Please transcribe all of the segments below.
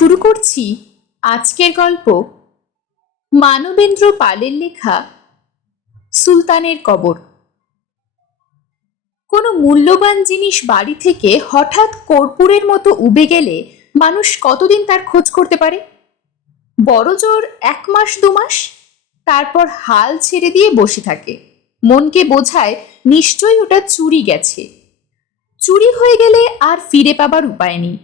শুরু করছি আজকের গল্প মানবেন্দ্র পালের লেখা সুলতানের কবর। কোনো মূল্যবান জিনিস বাড়ি থেকে হঠাৎ কর্পূরের মতো উবে গেলে মানুষ কতদিন তার খোঁজ করতে পারে? বড়জোর 1 মাস 2 মাস, তারপর হাল ছেড়ে দিয়ে বসে থাকে। মনকে বোঝায় নিশ্চয়ই ওটা চুরি গেছে। চুরি হয়ে গেলে আর ফিরে পাবার উপায় নেই।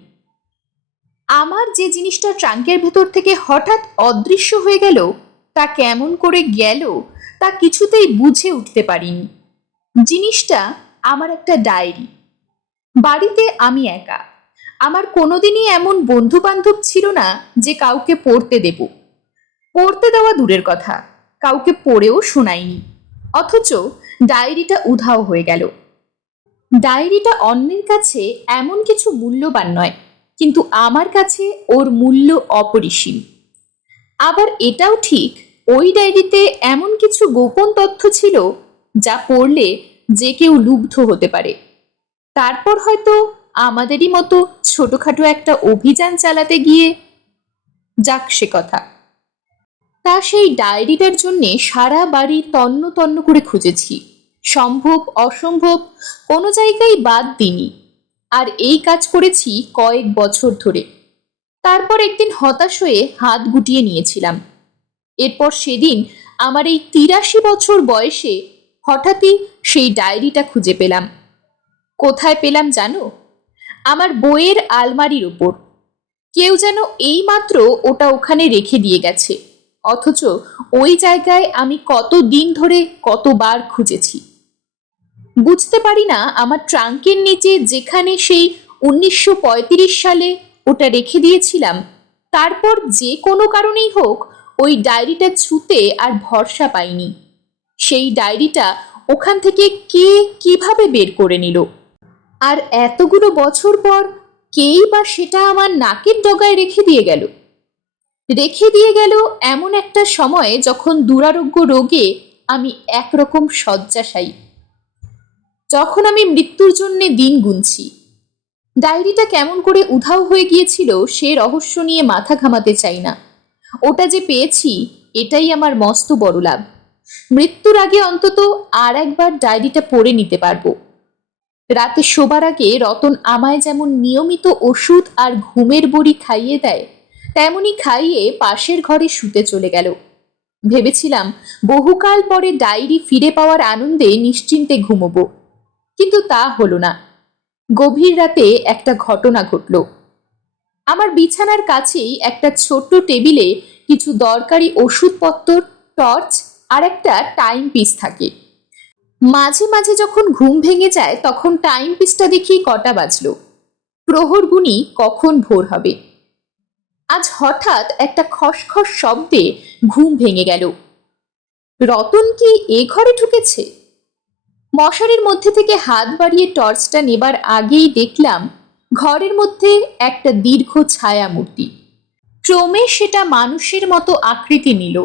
আমার যে জিনিসটা ট্রাঙ্কের ভেতর থেকে হঠাৎ অদৃশ্য হয়ে গেল, তা কেমন করে গেল তা কিছুতেই বুঝে উঠতে পারিনি। জিনিসটা আমার একটা ডায়েরি। বাড়িতে আমি একা। আমার কোনোদিনই এমন বন্ধু বান্ধব ছিল না যে কাউকে পড়তে দেব। পড়তে দেওয়া দূরের কথা, কাউকে পড়েও শোনাইনি। অথচ ডায়েরিটা উধাও হয়ে গেল। ডায়েরিটা অন্যের কাছে এমন কিছু মূল্যবান নয়, কিন্তু আমার কাছে ওর মূল্য অপরিসীম। আবার এটাও ঠিক, ওই ডায়েরিতে এমন কিছু গোপন তথ্য ছিল যা পড়লে যে কেউ লুব্ধ হতে পারে। তারপর হয়তো আমাদেরই মতো ছোটখাটো একটা অভিযান চালাতে গিয়ে, যাক সে কথা। তা সেই ডায়েরিটার জন্যে সারা বাড়ি তন্ন তন্ন করে খুঁজেছি। সম্ভব অসম্ভব কোনো জায়গায় বাদ দিইনি। আর এই কাজ করেছি কয়েক বছর ধরে। তারপর একদিন হতাশ হয়ে হাত গুটিয়ে নিয়েছিলাম। এরপর সেদিন আমার এই 83 বছর বয়সে হঠাৎই সেই ডায়েরিটা খুঁজে পেলাম। কোথায় পেলাম জানো? আমার বইয়ের আলমারির ওপর। কেউ যেন এইমাত্র ওটা ওখানে রেখে দিয়ে গেছে, অথচ ওই জায়গায় আমি কত দিন ধরে কতবার খুঁজেছি। বুঝতে পারি না আমার ট্রাঙ্কের নিচে যেখানে সেই 1935 সালে ওটা রেখে দিয়েছিলাম, তারপর যে কোনো কারণেই হোক ওই ডায়েরিটা ছুঁতে আর ভরসা পাইনি। সেই ডায়েরিটা ওখান থেকে কে কিভাবে বের করে নিল? আর এতগুলো বছর পর কেই বা সেটা আমার নাকের ডগায় রেখে দিয়ে গেল। রেখে দিয়ে গেল এমন একটা সময়ে যখন দুরারোগ্য রোগে আমি একরকম শয্যাশায়ী, যখন আমি মৃত্যুর জন্য দিন গুনছি। ডায়েরিটা কেমন করে উধাও হয়ে গিয়েছিল সে রহস্য নিয়ে মাথা ঘামাতে চাই না। ওটা যে পেয়েছি এটাই আমার মস্ত বড় লাভ। মৃত্যুর আগে অন্তত আর একবার ডায়েরিটা পড়ে নিতে পারবো। রাতে শোবার আগে রতন আমায় যেমন নিয়মিত ওষুধ আর ঘুমের বড়ি খাইয়ে দেয়, তেমনি খাইয়ে পাশের ঘরে শুতে চলে গেল। ভেবেছিলাম বহুকাল পরে ডায়েরি ফিরে পাওয়ার আনন্দে নিশ্চিন্তে ঘুমোবো, কিন্তু তা হলো না। গভীর রাতে একটা ঘটনা ঘটল। আমার বিছানার কাছেই একটা ছোট্ট টেবিলে কিছু দরকারি ওষুধপত্র, টর্চ আর একটা টাইম পিস থাকে। মাঝে মাঝে যখন ঘুম ভেঙে যায় তখন টাইম পিসটা দেখি কটা বাজলো, প্রহর গুনি কখন ভোর হবে। আজ হঠাৎ একটা খসখস শব্দে ঘুম ভেঙে গেল। রতন কি এ ঘরে ঢুকেছে? মশারির মধ্যে থেকে হাত বাড়িয়ে টর্চটা নেবার আগেই দেখলাম ঘরের মধ্যে একটা দীর্ঘ ছায়া মূর্তি। ক্রমে সেটা মানুষের মতো আকৃতি নিল।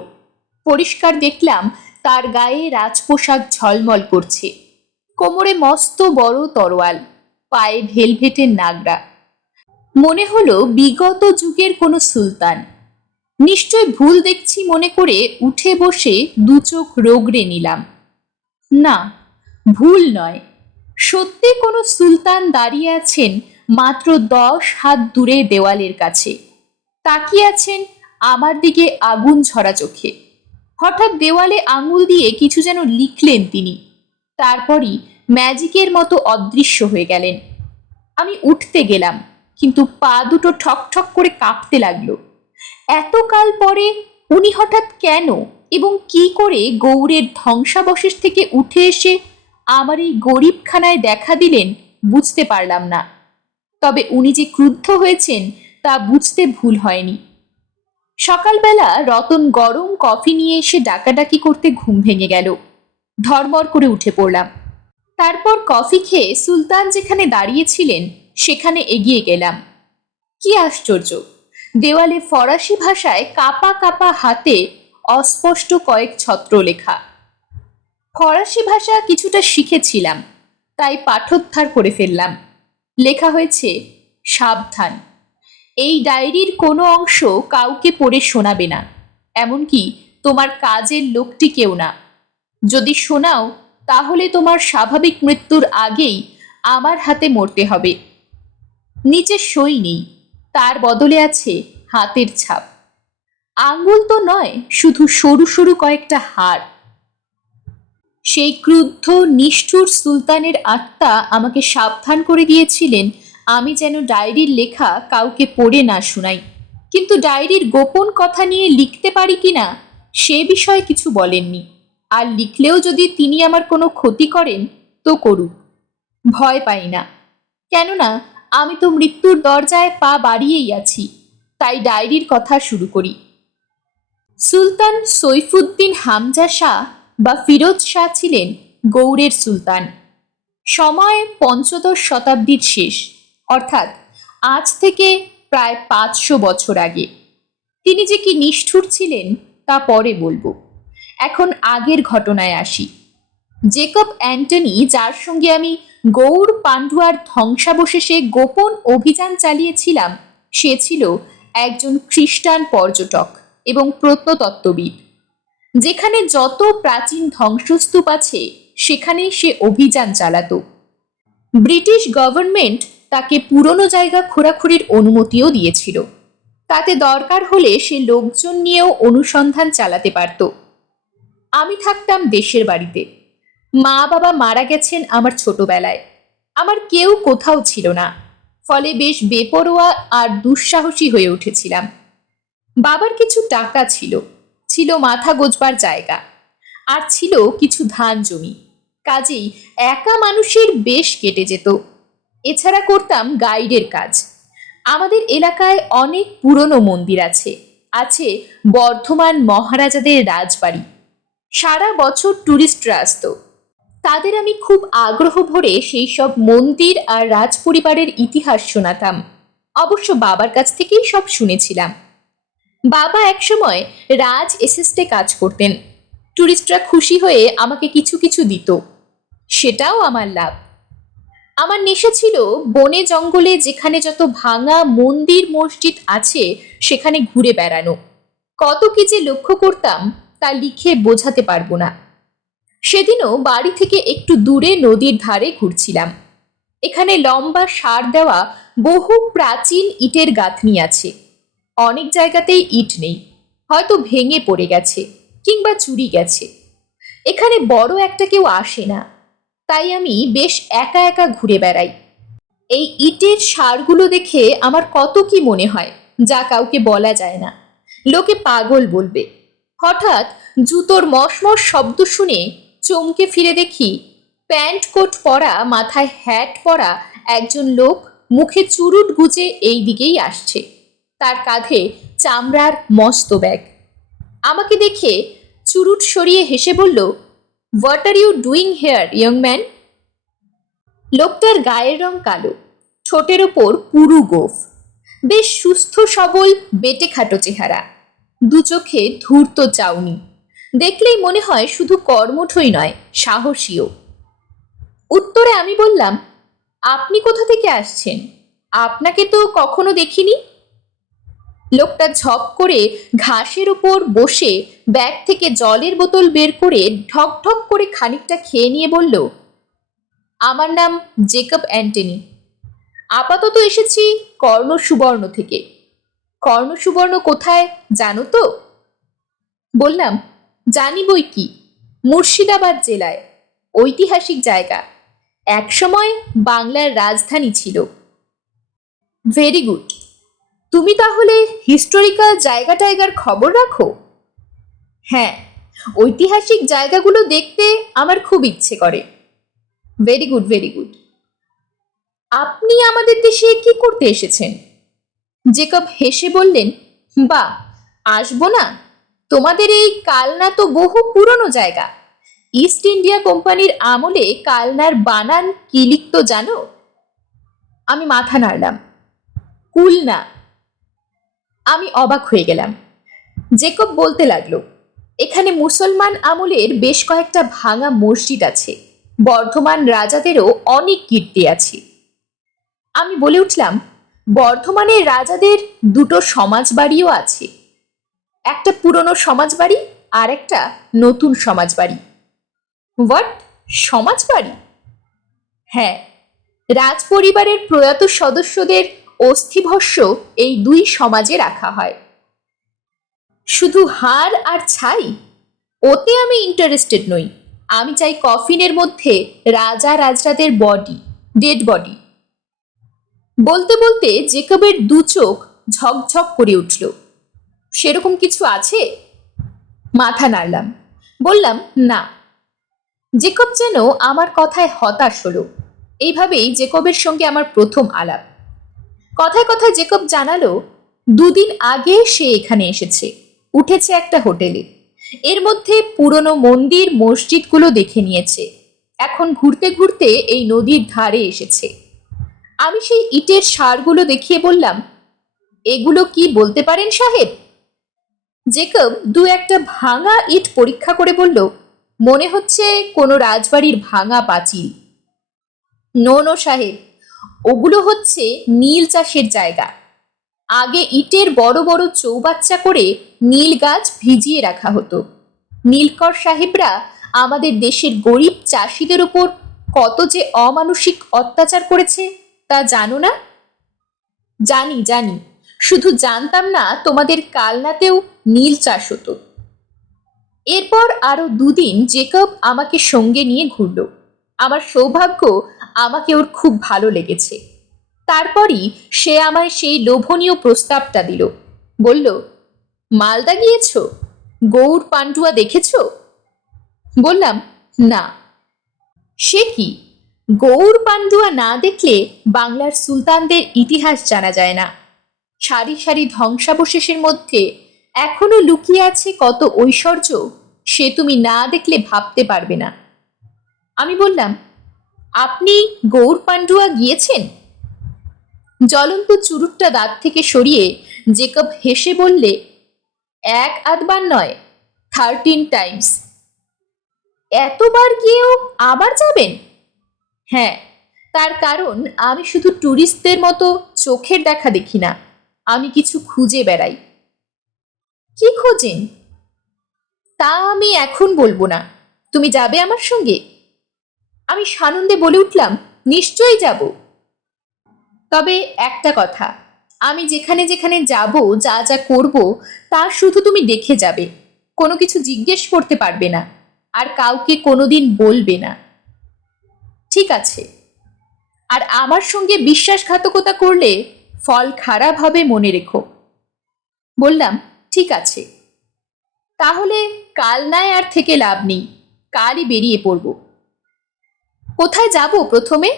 পরিষ্কার দেখলাম তার গায়ে রাজপোশাক ঝলমল করছে, কোমরে মস্ত বড় তরোয়াল, পায়ে ভেলভেটের নাগরা। মনে হলো বিগত যুগের কোনো সুলতান। নিশ্চয় ভুল দেখছি মনে করে উঠে বসে দু চোখ রগড়ে নিলাম। না, ভুল নয়, সত্যি কোনো সুলতান দাঁড়িয়ে আছেন মাত্র 10 হাত দূরে দেওয়ালের কাছে, তাকিয়ে আছেন আমার দিকে আগুন ঝরা চোখে। হঠাৎ দেওয়ালে আঙুল দিয়ে কিছু যেন লিখলেন তিনি, তারপরই ম্যাজিকের মতো অদৃশ্য হয়ে গেলেন। আমি উঠতে গেলাম, কিন্তু পা দুটো ঠক ঠক করে কাঁপতে লাগলো। এতকাল পরে উনি হঠাৎ কেন এবং কি করে গৌড়ের ধ্বংসাবশেষ থেকে উঠে এসে আমার এই গরিবখানায় দেখা দিলেন বুঝতে পারলাম না। তবে উনি যে ক্রুদ্ধ হয়েছেন তা বুঝতে ভুল হয়নি। সকালবেলা রতন গরম কফি নিয়ে এসে ডাকাডাকি করতে ঘুম ভেঙে গেল। ধড়মড় করে উঠে পড়লাম। তারপর কফি খেয়ে সুলতান যেখানে দাঁড়িয়েছিলেন সেখানে এগিয়ে গেলাম। কি আশ্চর্য, দেওয়ালে ফরাসি ভাষায় কাপা কাপা হাতে অস্পষ্ট কয়েক ছত্র লেখা। ফরাসি ভাষা কিছুটা শিখেছিলাম, তাই পাঠোদ্ধার করে ফেললাম। লেখা হয়েছে, সাবধান, এই ডায়েরির কোনো অংশ কাউকে পড়ে শোনাবে না, এমনকি তোমার কাজের লোকটিকেও না। যদি শোনাও তাহলে তোমার স্বাভাবিক মৃত্যুর আগেই আমার হাতে মরতে হবে। নিচে সই নেই, তার বদলে আছে হাতের ছাপ। আঙ্গুল তো নয়, শুধু সরু সরু কয়েকটা হাড়। সেই ক্রুদ্ধ নিষ্ঠুর সুলতানের আত্মা আমাকে সাবধান করে দিয়েছিলেন আমি যেন ডায়েরির লেখা কাউকে পড়ে না শোনাই। কিন্তু ডায়েরির গোপন কথা নিয়ে লিখতে পারি কিনা সে বিষয়ে কিছু বলেননি। আর লিখলেও যদি তিনি আমার কোনো ক্ষতি করেন তো করুক, ভয় পাই না। কেননা আমি তো মৃত্যুর দরজায় পা বাড়িয়েই আছি। তাই ডায়েরির কথা শুরু করি। সুলতান সৈফুদ্দিন হামজা শাহ বা ফিরোজ শাহ ছিলেন গৌড়ের সুলতান। সময় পঞ্চদশ শতাব্দীর শেষ, অর্থাৎ আজ থেকে প্রায় 500 বছর আগে। তিনি যে কি নিষ্ঠুর ছিলেন তা পরে বলবো। এখন আগের ঘটনায় আসি। জেকব অ্যান্টনি, যার সঙ্গে আমি গৌড় পান্ডুয়ার ধ্বংসাবশেষে গোপন অভিযান চালিয়েছিলাম, সে ছিল একজন খ্রিস্টান পর্যটক এবং প্রত্নতত্ত্ববিদ। যেখানে যত প্রাচীন ধ্বংসস্তূপ আছে সেখানেই সে অভিযান চালাতো। ব্রিটিশ গভর্নমেন্ট তাকে পুরনো জায়গা খোঁড়াখুড়ির অনুমতিও দিয়েছিল। তাতে দরকার হলে সে লোকজন নিয়েও অনুসন্ধান চালাতে পারত। আমি থাকতাম দেশের বাড়িতে। মা বাবা মারা গেছেন আমার ছোটবেলায়। আমার কেউ কোথাও ছিল না, ফলে বেশ বেপরোয়া আর দুঃসাহসী হয়ে উঠেছিলাম। বাবার কিছু টাকা ছিল, ছিল মাথা গোজবার জায়গা, আর ছিল কিছু ধান জমি। কাজেই একা মানুষের বেশ কেটে যেত। এছাড়া করতাম গাইডের কাজ। আমাদের এলাকায় অনেক পুরনো মন্দির আছে, আছে বর্ধমান মহারাজাদের রাজবাড়ি। সারা বছর ট্যুরিস্টরা আসতো। তাদের আমি খুব আগ্রহ ভরে সেই সব মন্দির আর রাজ পরিবারের ইতিহাস শোনাতাম। অবশ্য বাবার কাছ থেকেই সব শুনেছিলাম। বাবা একসময় রাজ এসেস্টে কাজ করতেন। ট্যুরিস্টরা খুশি হয়ে আমাকে কিছু কিছু দিত, সেটাও আমার লাভ। আমার নেশা ছিল বনে জঙ্গলে যেখানে যত ভাঙা মন্দির মসজিদ আছে সেখানে ঘুরে বেড়ানো। কত কি যে লক্ষ্য করতাম তা লিখে বোঝাতে পারবো না। সেদিনও বাড়ি থেকে একটু দূরে নদীর ধারে ঘুরছিলাম। এখানে লম্বা সার দেওয়া বহু প্রাচীন ইটের গাঁথনি আছে। অনেক জায়গাতেই ইট নেই, হয়তো ভেঙে পড়ে গেছে কিংবা চুরি গেছে। এখানে বড় একটা কেউ আসে না, তাই আমি বেশ একা একা ঘুরে বেড়াই। এই ইটের সারগুলো দেখে আমার কত কি মনে হয় যা কাউকে বলা যায় না। লোকে পাগল বলবে। হঠাৎ জুতোর মশমশ শব্দ শুনে চমকে ফিরে দেখি প্যান্ট কোট পরা, মাথায় হ্যাট পরা একজন লোক মুখে চুরুট গুজে এই দিকেই আসছে। তার কাঁধে চামড়ার মস্ত ব্যাগ। আমাকে দেখে চুরুট সরিয়ে হেসে বলল, what are you doing here young man? লোকটার গায়ের রং কালো, ঠোঁটের ওপর পুরু গোঁফ, বেশ সুস্থ সবল বেটে খাটো চেহারা, দু চোখে ধূর্ত চাউনি। দেখলেই মনে হয় শুধু কর্মঠই নয়, সাহসীও। উত্তরে আমি বললাম, আপনি কোথা থেকে আসছেন? আপনাকে তো কখনো দেখিনি। লোকটা ঝপ করে ঘাসের ওপর বসে ব্যাগ থেকে জলের বোতল বের করে ঢক ঢক করে খানিকটা খেয়ে নিয়ে বলল, আমার নাম জেকব অ্যান্টনি। আপাতত এসেছি কর্ণ সুবর্ণ থেকে। কর্ণ সুবর্ণ কোথায় জানো তো? বললাম, জানি বই কি, মুর্শিদাবাদ জেলায়, ঐতিহাসিক জায়গা, একসময় বাংলার রাজধানী ছিল। Very good. তুমি তাহলে হিস্টোরিক্যাল জায়গা টায়গার খবর রাখো? হ্যাঁ, ঐতিহাসিক জায়গাগুলো দেখতে আমার খুব ইচ্ছে করে। Very good, very good. আপনি আমাদের দেশে কি করতে এসেছেন? জেকব হেসে বললেন, বাহ, আসবো না? তোমাদের এই কালনা তো বহু পুরনো জায়গা। ইস্ট ইন্ডিয়া কোম্পানির আমলে কালনার বানান কি লিখতো জানো? আমি মাথা নাড়লাম। কুলনা। আমি অবাক হয়ে গেলাম। জেকব বলতে লাগলো, এখানে মুসলমান আমলের বেশ কয়েকটা ভাঙা মসজিদ আছে। বর্ধমান রাজাদেরও অনেক কীর্তি আছে। আমি বলে উঠলাম, বর্ধমানের রাজাদের দুটো সমাজবাড়িও আছে, একটা পুরনো সমাজবাড়ি আর একটা নতুন সমাজবাড়ি। হোয়াট? সমাজবাড়ি? হ্যাঁ, রাজপরিবারের প্রয়াত সদস্যদের অস্থিভস্য এই দুই সমাজে রাখা হয়। শুধু হাড় আর ছাই? ওতে আমি ইন্টারেস্টেড নই। আমি চাই কফিনের মধ্যে রাজা রাজরাদের বডি, ডেড বডি। বলতে বলতে জেকবের দু চোখ ঝকঝক করে উঠল। সেরকম কিছু আছে? মাথা নাড়লাম, বললাম না। জেকব যেন আমার কথায় হতাশ হলো। এইভাবেই জেকবের সঙ্গে আমার প্রথম আলাপ। কথায় কথায় জেকব জানালো 2 দিন আগে সে এখানে এসেছে, উঠেছে একটা হোটেলে। এর মধ্যে পুরনো মন্দির মসজিদগুলো দেখে নিয়েছে। এখন ঘুরতে ঘুরতে এই নদীর ধারে এসেছে। আমি সেই ইটের সারগুলো দেখিয়ে বললাম, এগুলো কি বলতে পারেন সাহেব? জেকব 2-1টা ভাঙা ইট পরীক্ষা করে বলল, মনে হচ্ছে কোনো রাজবাড়ির ভাঙা পাঁচিল। নো নো সাহেব, ওগুলো হচ্ছে নীল চাষের জায়গা। আগে ইটের বড় বড় চৌবাচ্চা করে নীল গাছ ভিজিয়ে রাখা হতো। নীলকর সাহেবরা আমাদের দেশের গরিব চাষিদের উপর কত যে অমানুষিক অত্যাচার করেছে তা জানো না? জানি জানি, শুধু জানতাম না তোমাদের কালনাতেও নীল চাষ হতো। এরপর আরো 2 দিন জেকব আমাকে সঙ্গে নিয়ে ঘুরল। আমার সৌভাগ্য, আমাকে ওর খুব ভালো লেগেছে। তারপরই সে আমায় সেই লোভনীয় প্রস্তাবটা দিল। বলল, মালদা গিয়েছ? গৌড় পান্ডুয়া দেখেছ? বললাম, না। সে কি? গৌড় পান্ডুয়া না দেখলে বাংলার সুলতানদের ইতিহাস জানা যায় না। সারি সারি ধ্বংসাবশেষের মধ্যে এখনো লুকিয়ে আছে কত ঐশ্বর্য, সে তুমি না দেখলে ভাবতে পারবে না। আমি বললাম, আপনি গৌড় পান্ডুয়া গিয়েছেন? জ্বলন্ত চুরুটটা দাঁত থেকে সরিয়ে জেকব হেসে বললে, 1-8 বার নয়, 13 টাইমস। এতবার গিয়েও আবার যাবেন? হ্যাঁ, তার কারণ আমি শুধু ট্যুরিস্টদের মতো চোখের দেখা দেখি না, আমি কিছু খুঁজে বেড়াই। কি খোঁজেন? তা আমি এখন বলবো না। তুমি যাবে আমার সঙ্গে? আমি সানন্দে বলে উঠলাম, নিশ্চয়ই যাব। তবে একটা কথা, আমি যেখানে যেখানে যাব, যা যা করব, তা শুধু তুমি দেখে যাবে, কোনো কিছু জিজ্ঞেস করতে পারবে না, আর কাউকে কোনোদিন বলবে না। ঠিক আছে? আর আমার সঙ্গে বিশ্বাসঘাতকতা করলে ফল খারাপ হবে, মনে রেখো। বললাম, ঠিক আছে। তাহলে কাল নয় আর থেকে লাভ নেই, কালই বেরিয়ে পড়ব। কোথায় যাব প্রথমে?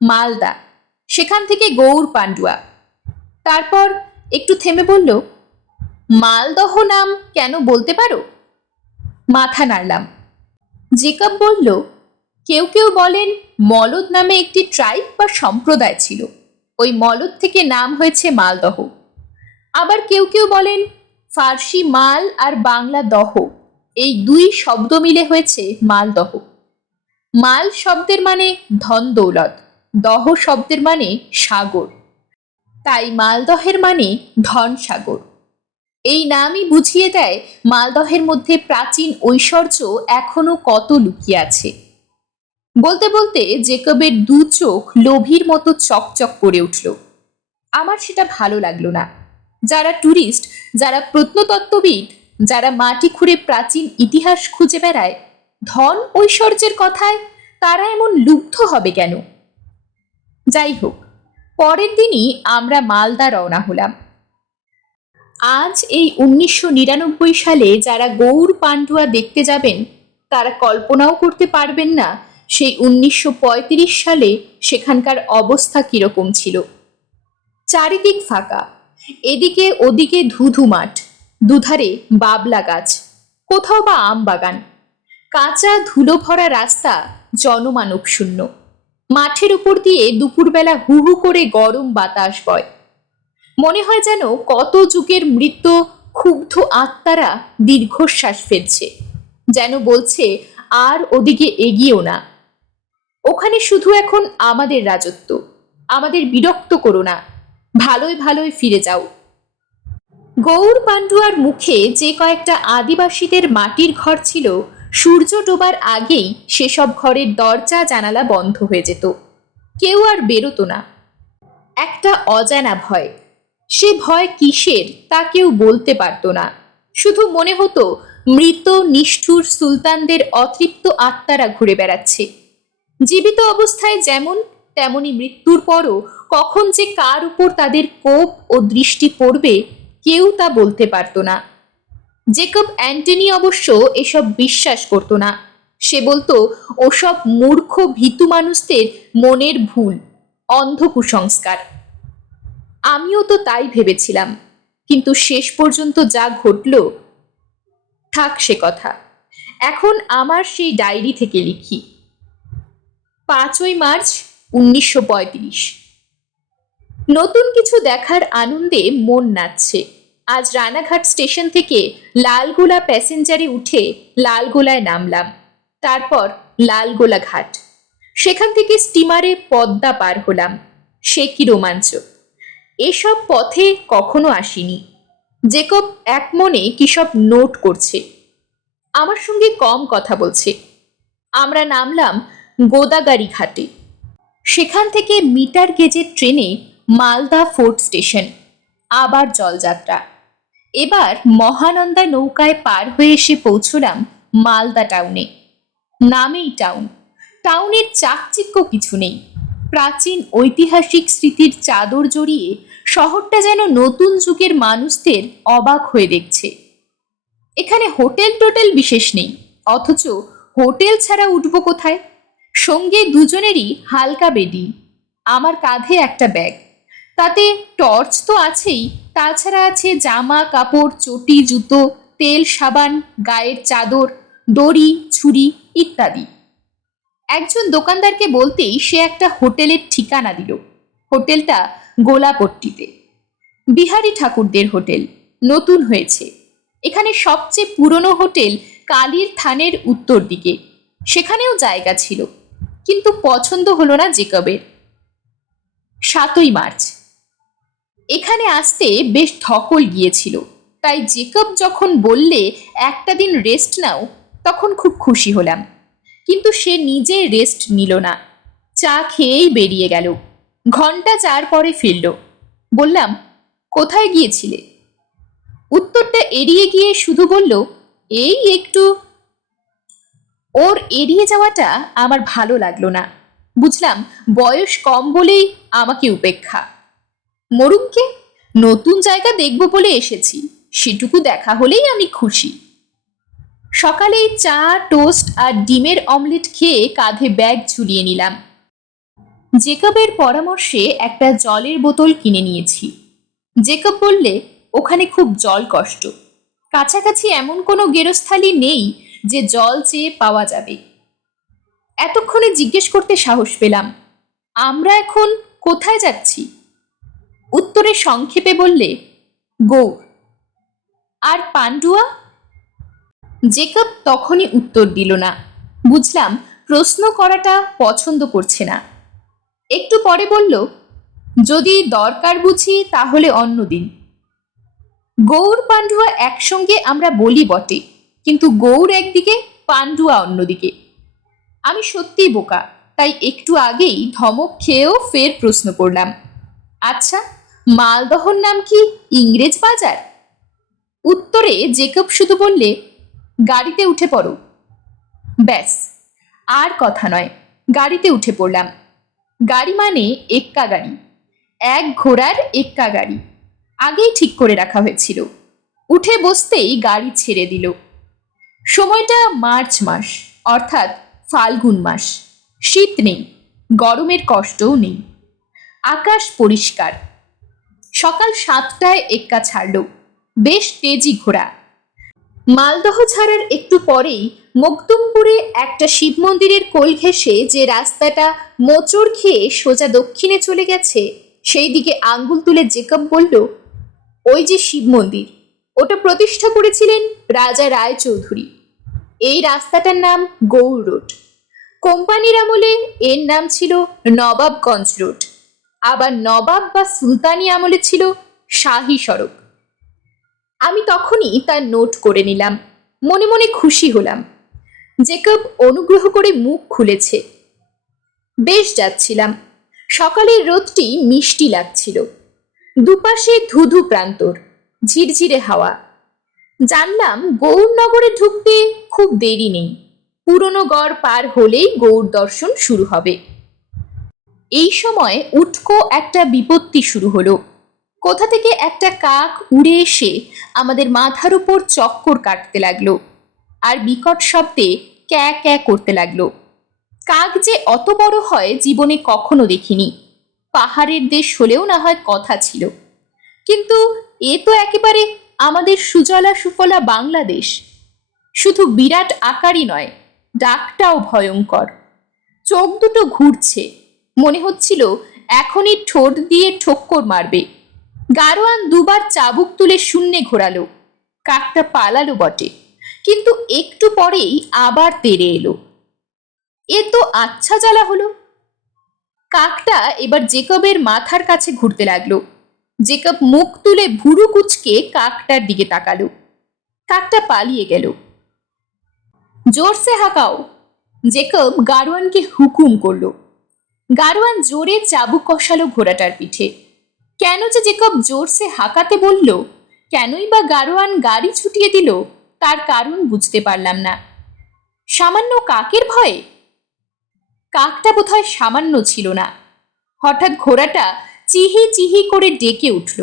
মালদা, সেখান থেকে গৌড় পান্ডুয়া। তারপর একটু থেমে বলল, মালদহ নাম কেন বলতে পারো? মাথা নাড়লাম। জেকব বলল, কেউ কেউ বলেন মলদ নামে একটি ট্রাইব বা সম্প্রদায় ছিল, ওই মলদ থেকে নাম হয়েছে মালদহ। আবার কেউ কেউ বলেন ফার্সি মাল আর বাংলা দহ, এই 2 শব্দ মিলে হয়েছে মালদহ। মাল শব্দের মানে ধন দৌলত, দহ শব্দের মানে সাগর, তাই মালদহের মানে ধন সাগর। এই নামই বুঝিয়ে দেয় মালদহের মধ্যে প্রাচীন ঐশ্বর্য এখনো কত লুকিয়ে আছে। বলতে বলতে জেকবের 2 চোখ লোভীর মতো চকচক করে উঠল। আমার সেটা ভালো লাগলো না। যারা ট্যুরিস্ট, যারা প্রত্নতত্ত্ববিদ, যারা মাটি খুঁড়ে প্রাচীন ইতিহাস খুঁজে বেড়ায়, ধন ঐশ্বর্যের কথায় তারা এমন লুব্ধ হবে কেন? যাই হোক, পরের দিনই আমরা মালদা রওনা হলাম। আজ এই 1999 সালে যারা গৌড় পান্ডুয়া দেখতে যাবেন, তারা কল্পনাও করতে পারবেন না সেই 1935 সালে সেখানকার অবস্থা কিরকম ছিল। চারিদিক ফাঁকা, এদিকে ওদিকে ধুধু মাঠ, দুধারে বাবলা গাছ, কোথাও বা আম বাগান, কাঁচা ধুলো ভরা রাস্তা, জনমানব শূন্য। মাঠের উপর দিয়ে দুপুরবেলা হু হু করে গরম বাতাস বয়। মনে হয় যেন কত যুগের মৃত্যু ক্ষুব্ধ আত্মারা দীর্ঘশ্বাস ফেলছে, যেন বলছে আর ওদিকে এগিয়েও না, ওখানে শুধু এখন আমাদের রাজত্ব। আমাদের বিরক্ত করো না, ভালোই ভালোই ফিরে যাও। গৌর পান্ডুয়ার মুখে যে কয়েকটা আদিবাসীদের মাটির ঘর ছিল, সূর্য ডোবার আগেই সেসব ঘরের দরজা জানালা বন্ধ হয়ে যেত, কেউ আর বেরোতো না। একটা অজানা ভয়, সে ভয় কিসের তা কেউ বলতে পারতো না। শুধু মনে হতো মৃত নিষ্ঠুর সুলতানদের অতৃপ্ত আত্মারা ঘুরে বেড়াচ্ছে, জীবিত অবস্থায় যেমন, তেমনি মৃত্যুর পরও কখন যে কার উপর তাদের কোপ ও দৃষ্টি পড়বে কেউ তা বলতে পারতো না। জেকব অ্যান্টনি অবশ্য এসব বিশ্বাস করতো না। সে বলতো ওসব মূর্খ ভীতু মানুষদের মনের ভুল, অন্ধ কুসংস্কার। আমিও তো তাই ভেবেছিলাম, কিন্তু শেষ পর্যন্ত যা ঘটল, থাক সে কথা। এখন আমার সেই ডায়েরি থেকে লিখি। 5ই মার্চ 1935। নতুন কিছু দেখার আনন্দে মন নাচছে। আজ রানাঘাট স্টেশন থেকে লালগোলা প্যাসেঞ্জারে উঠে লালগোলায় নামলাম, তারপর লালগোলা ঘাট, সেখান থেকে স্টিমারে পদ্মা পার হলাম। সে কি রোমাঞ্চ! এসব পথে কখনো আসিনি। জেকব এক মনে কি সব নোট করছে, আমার সঙ্গে কম কথা বলছে। আমরা নামলাম গোদাগাড়ি ঘাটে। সেখান থেকে মিটার গেজের ট্রেনে মালদা ফোর্ট স্টেশন, আবার জলযাত্রা। এবার মহানন্দা নৌকায় পার হয়ে এসে পৌঁছলাম মালদা টাউনে। নামেই টাউন, টাউনের চাকচিক্য কিছু নেই। প্রাচীন ঐতিহাসিক স্মৃতির চাদর জড়িয়ে শহরটা যেন নতুন যুগের মানুষদের অবাক হয়ে দেখছে। এখানে হোটেল টোটেল বিশেষ নেই, অথচ হোটেল ছাড়া উঠবো কোথায়? সঙ্গে দুজনেরই হালকা বেডি, আমার কাঁধে একটা ব্যাগ, তাতে টর্চ তো আছেই, তাছাড়া আছে জামা কাপড়, চটি, জুতো, তেল, সাবান, গায়ের চাদর, দড়ি, ছুরি ইত্যাদি। একজন দোকানদারকে বলতেই সে একটা হোটেলের ঠিকানা দিল। হোটেলটা গোলাপট্টিতে, বিহারি ঠাকুরদের হোটেল, নতুন হয়েছে। এখানে সবচেয়ে পুরনো হোটেল কালীর থানের উত্তর দিকে, সেখানেও জায়গা ছিল, কিন্তু পছন্দ হলো না জেকবের। 7ই মার্চ। এখানে আসতে বেশ ধকল গিয়েছিল, তাই জেকব যখন বললে একটা দিন রেস্ট নাও, তখন খুব খুশি হলাম। কিন্তু সে নিজে রেস্ট নিল না, চা খেয়েই বেরিয়ে গেল। ঘন্টা 4 পরে ফিরল। বললাম, কোথায় গিয়েছিলে? উত্তরটা এড়িয়ে গিয়ে শুধু বলল, এই একটু। ওর এড়িয়ে যাওয়াটা আমার ভালো লাগলো না। বুঝলাম বয়স কম বলেই আমাকে উপেক্ষা। মরুমকে, নতুন জায়গা দেখব বলে এসেছি, সেটুকু দেখা হলেই আমি খুশি। সকালেই চা, টোস্ট আর ডিমের অমলেট খেয়ে কাঁধে ব্যাগ ঝুলিয়ে নিলাম। জেকবের পরামর্শে একটা জলের বোতল কিনে নিয়েছি। জেকব বললে ওখানে খুব জল কষ্ট, কাছাকাছি এমন কোনো গেরস্থালি নেই যে জল চেয়ে পাওয়া যাবে। এতক্ষণে জিজ্ঞেস করতে সাহস পেলাম, আমরা এখন কোথায় যাচ্ছি? উত্তরে সংক্ষেপে বললে, গৌর। আর পান্ডুয়া? জেকব তখনই উত্তর দিল না। বুঝলাম প্রশ্ন করাটা পছন্দ করছে না। একটু পরে বলল, যদি দরকার বুঝি তাহলে অন্যদিন। গৌর পান্ডুয়া একসঙ্গে আমরা বলি বটে, কিন্তু গৌর একদিকে, পান্ডুয়া অন্যদিকে। আমি সত্যিই বোকা, তাই একটু আগেই ধমক খেয়েও ফের প্রশ্ন করলাম, আচ্ছা, মালদহর নাম কি ইংরেজ বাজার? উত্তরে জেকব শুধু বললে, গাড়িতে উঠে পড়ো। ব্যাস, আর কথা নয়, গাড়িতে উঠে পড়লাম। গাড়ি মানে এক্কা গাড়ি, এক ঘোড়ার এক্কা গাড়ি, আগেই ঠিক করে রাখা হয়েছিল। উঠে বসতেই গাড়ি ছেড়ে দিল। সময়টা মার্চ মাস, অর্থাৎ ফাল্গুন মাস। শীত নেই, গরমের কষ্টও নেই, আকাশ পরিষ্কার। সকাল 7টায় এক্কা ছাড়ল, বেশ তেজি ঘোড়া। মালদহ ছাড়ার একটু পরেই মকদুমপুরে একটা শিব মন্দিরের কোল ঘেঁষে যে রাস্তাটা মোচড় খেয়ে সোজা দক্ষিণে চলে গেছে, সেই দিকে আঙ্গুল তুলে জেকব বলল, ওই যে শিব মন্দির, ওটা প্রতিষ্ঠা করেছিলেন রাজা রায়চৌধুরী। এই রাস্তাটার নাম গৌর রোড। কোম্পানির আমলে এর নাম ছিল নবাবগঞ্জ রোড। আবার নবাব বা সুলতানি আমলে ছিল শাহী সড়ক। আমি তখনই তার নোট করে নিলাম, মনে মনে খুশি হলাম। জেকব অনুগ্রহ করে মুখ খুলেছে। বেশ যাচ্ছিলাম। সকালের রোদটি মিষ্টি লাগছিল। দুপাশে ধুধু প্রান্তর, ঝিরঝিরে হাওয়া। জানলাম গৌরনগরে ঢুকতে খুব দেরি নেই। পুরনো গড় পার হলেই গৌর দর্শন শুরু হবে। এই সময় উটকো একটা বিপত্তি শুরু হলো। কোথা থেকে একটা কাক উড়ে এসে আমাদের মাথার উপর চক্কর কাটতে লাগলো আর বিকট শব্দে ক্যা ক্যা করতে লাগলো। কাক যে অত বড় হয় জীবনে কখনো দেখিনি। পাহাড়ের দেশ হলেও না হয় কথা ছিল, কিন্তু এ তো একেবারে আমাদের সুজলা সুফলা বাংলাদেশ। শুধু বিরাট আকারই নয়, ডাকটাও ভয়ঙ্কর। চোখ দুটো ঘুরছে, মনে হচ্ছিল এখনই ঠোঁট দিয়ে ঠোক্কর মারবে। গারোয়ান দুবার চাবুক তুলে শূন্যে ঘোরালো। কাকটা পালালো বটে, কিন্তু একটু পরেই আবার তেড়ে এলো। এ তো আচ্ছা জ্বালা হলো। কাকটা এবার জেকবের মাথার কাছে ঘুরতে লাগলো। জেকব মুখ তুলে ভুরু কুচকে কাকটার দিকে তাকালো। কাকটা পালিয়ে গেল। জোরসে হাঁকাও, জেকব গারোয়ানকে হুকুম করলো। গারোয়ান জোরে চাবুক কষালো ঘোড়াটার পিঠে। কেন যে জেকব জোরসে হাঁকাতে বলল, কেনই বা গারোয়ান গাড়ি ছুটিয়ে দিল, তার কারণ বুঝতে পারলাম না। সামান্য কাকের ভয়ে? কাকটা বোধহয় সামান্য ছিল না। হঠাৎ ঘোড়াটা চিহি চিহি করে ডেকে উঠল।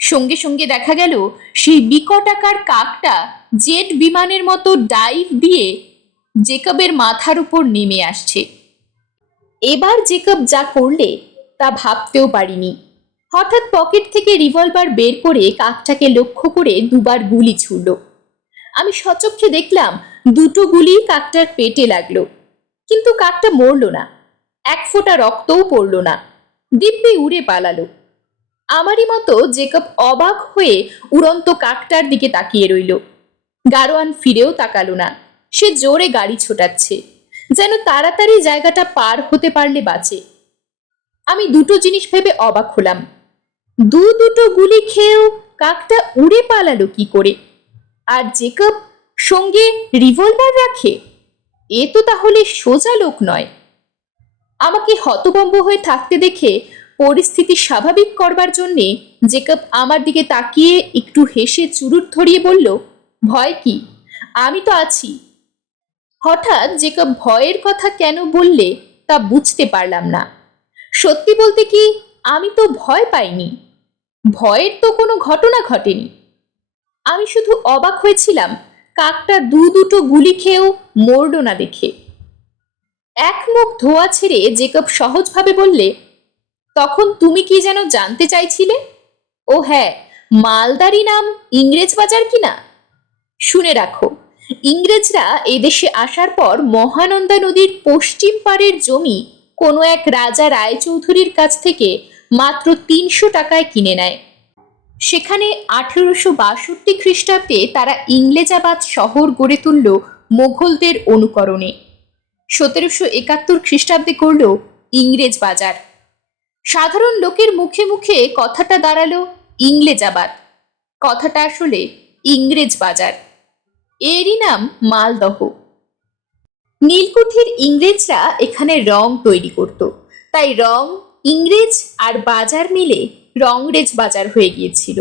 সঙ্গে সঙ্গে দেখা গেল সেই বিকটাকার কাকটা জেট বিমানের মতো ডাইভ দিয়ে জেকবের মাথার উপর নেমে আসছে। এবার জেকব যা করলে তা ভাবতেও পারিনি। হঠাৎ পকেট থেকে রিভলভার বের করে কাকটাকে লক্ষ্য করে দুবার গুলি ছুড়ল। আমি সচক্ষে দেখলাম দুটো গুলি কাকটার পেটে লাগলো, কিন্তু কাকটা মরল না। এক ফোঁটা রক্তও পড়ল না, দিব্যি উড়ে পালালো। আমারই মতো জেকব অবাক হয়ে উড়ন্ত কাকটার দিকে তাকিয়ে রইল। গারোয়ান ফিরেও তাকালো না। সে জোরে গাড়ি ছোটাচ্ছে, যেন তাড়াতাড়ি জায়গাটা পার হতে পারলে বাঁচে। আমি দুটো জিনিস ভেবে অবাক হলাম। দুটো গুলি খেয়েও কাকটা উড়ে পালালো কি করে? আর জেকব সঙ্গে রিভলভার রাখে? এ তো তাহলে সোজা লোক নয়। আমাকে হতভম্ব হয়ে থাকতে দেখে পরিস্থিতি স্বাভাবিক করবার জন্যে জেকব আমার দিকে তাকিয়ে একটু হেসে চুরুট ধরিয়ে বলল, ভয় কি, আমি তো আছি। হঠাৎ জেকব ভয়ের কথা কেন বললে তা বুঝতে পারলাম না। সত্যি বলতে কি, আমি তো ভয় পাইনি। ভয়ের তো কোনো ঘটনা ঘটেনি। আমি শুধু অবাক হয়েছিলাম কাকটা দুটো গুলি খেয়েও মরল না দেখে। এক মুখ ধোয়া ছেড়ে জেকব সহজভাবে বললে, তখন তুমি কি যেন জানতে চাইছিলে? ও হ্যাঁ, মালদারি নাম ইংরেজ বাজার কিনা? শুনে রাখো, ইংরেজরা এদেশে আসার পর মহানন্দা নদীর পশ্চিম পাড়ের জমি কোনো এক রাজা রায়চৌধুরীর কাছ থেকে মাত্র ৩০০ টাকায় কিনে নেয়। সেখানে ১৮৬২ খ্রিস্টাব্দে তারা ইংরেজাবাদ শহর গড়ে তুলল মোঘলদের অনুকরণে। ১৭৭১ খ্রিস্টাব্দে করল ইংরেজ বাজার। সাধারণ লোকের মুখে মুখে কথাটা দাঁড়ালো ইংরেজাবাদ। কথাটা আসলে ইংরেজ বাজার। এরই নাম মালদহ। নীলকুঠির ইংরেজরা এখানে রং তৈরি করত, তাই রং, ইংরেজ আর বাজার মিলে রংরেজ বাজার হয়ে গিয়েছিল।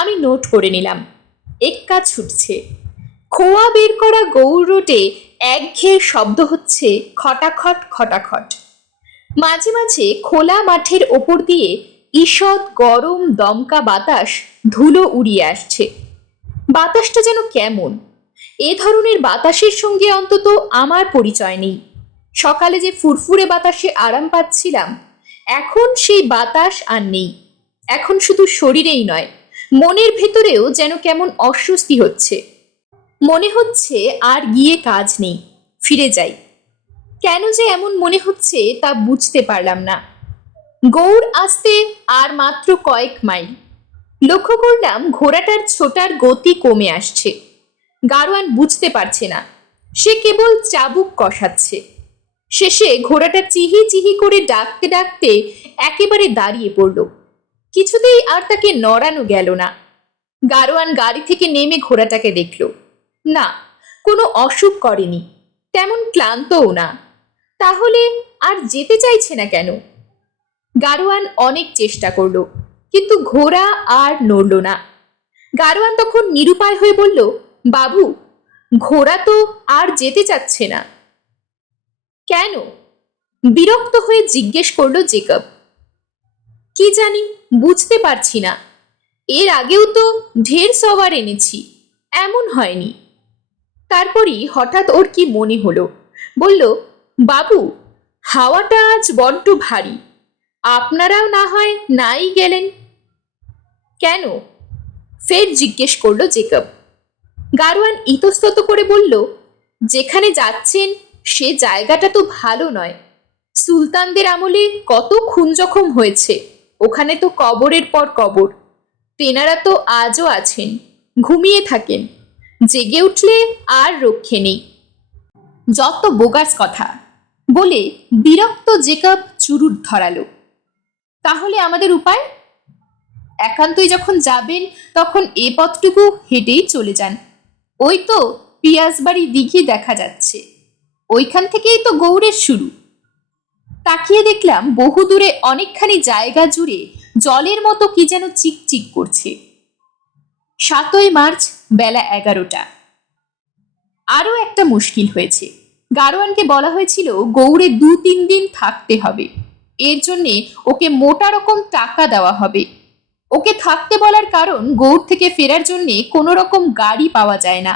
আমি নোট করে নিলাম। এক্কা ছুটছে। খোয়া বের করা গৌর রোডে একঘেয়ে শব্দ হচ্ছে খটাখট খটাখট। মাঝে মাঝে খোলা মাঠের ওপর দিয়ে ঈষৎ গরম দমকা বাতাস ধুলো উড়িয়ে আসছে। বাতাসটা যেন কেমন। এ ধরনের বাতাসের সঙ্গে অন্তত আমার পরিচয় নেই। সকালে যে ফুরফুরে বাতাসে আরাম পাচ্ছিলাম, এখন সেই বাতাস আর নেই। এখন শুধু শরীরেই নয়, মনের ভেতরেও যেন কেমন অস্বস্তি হচ্ছে। মনে হচ্ছে আর গিয়ে কাজ নেই, ফিরে যাই। কেন যে এমন মনে হচ্ছে তা বুঝতে পারলাম না। গৌড় আসতে আর মাত্র কয়েক মাইল। লক্ষ্য করলাম ঘোড়াটার ছোটার গতি কমে আসছে। গারোয়ান বুঝতে পারছে না, সে কেবল চাবুক কষাচ্ছে। শেষে ঘোড়াটা চিহি চিহি করে ডাকতে ডাকতে একেবারে দাঁড়িয়ে পড়ল। কিছুতেই আর তাকে নড়ানো গেল না। গারোয়ান গাড়ি থেকে নেমে ঘোড়াটাকে দেখল। না, কোনো অসুখ করেনি, তেমন ক্লান্তও না। তাহলে আর যেতে চাইছে না কেন? গারোয়ান অনেক চেষ্টা করল, কিন্তু ঘোড়া আর নড়ল না। গারোয়ান তখন নিরুপায় হয়ে বলল, বাবু, ঘোড়া তো আর যেতে চাচ্ছে না। কেন? বিরক্ত হয়ে জিজ্ঞেস করলো জেকব। কি জানি, বুঝতে পারছি না। এর আগেও তো ঢের সওয়ার এনেছি, এমন হয়নি। তারপরই হঠাৎ ওর কি মনে হলো, বলল, বাবু, হাওয়াটা আজ বড্ড ভারী, আপনারাও না হয় নাই গেলেন। কেন? ফের জিজ্ঞেস করলো জেকব। গারোয়ান ইতস্তত করে বলল, যেখানে যাচ্ছেন সে জায়গাটা তো ভালো নয়। সুলতানদের আমলে কত খুন জখম হয়েছে, ওখানে তো কবরের পর কবর। তেনারা তো আজও আছেন, ঘুমিয়ে থাকেন, জেগে উঠলে আর রক্ষে নেই। যত বোগাস কথা বলে বিরক্ত জেকব চুরুট ধরালো। তাহলে আমাদের উপায়? একান্তই যখন যাবেন তখন এ পথটুকু হেঁটেই চলে যান। ওই তো পিয়াজবাড়ি দিঘি দেখা যাচ্ছে, ওইখান থেকেই তো গৌড়ের শুরু। তাকিয়ে দেখলাম বহু দূরে অনেকখানি জায়গা জুড়ে জলের মতো কি যেন চিকচিক করছে। 7ই মার্চ, বেলা 11টা। আরও একটা মুশকিল হয়েছে। গারোয়ানকে বলা হয়েছিল গৌড়ে 2-3 দিন থাকতে হবে। এর জন্যে ওকে মোটা রকম টাকা দেওয়া হবে। ওকে থাকতে বলার কারণ, গৌড় থেকে ফেরার জন্যে কোনো রকম গাড়ি পাওয়া যায় না।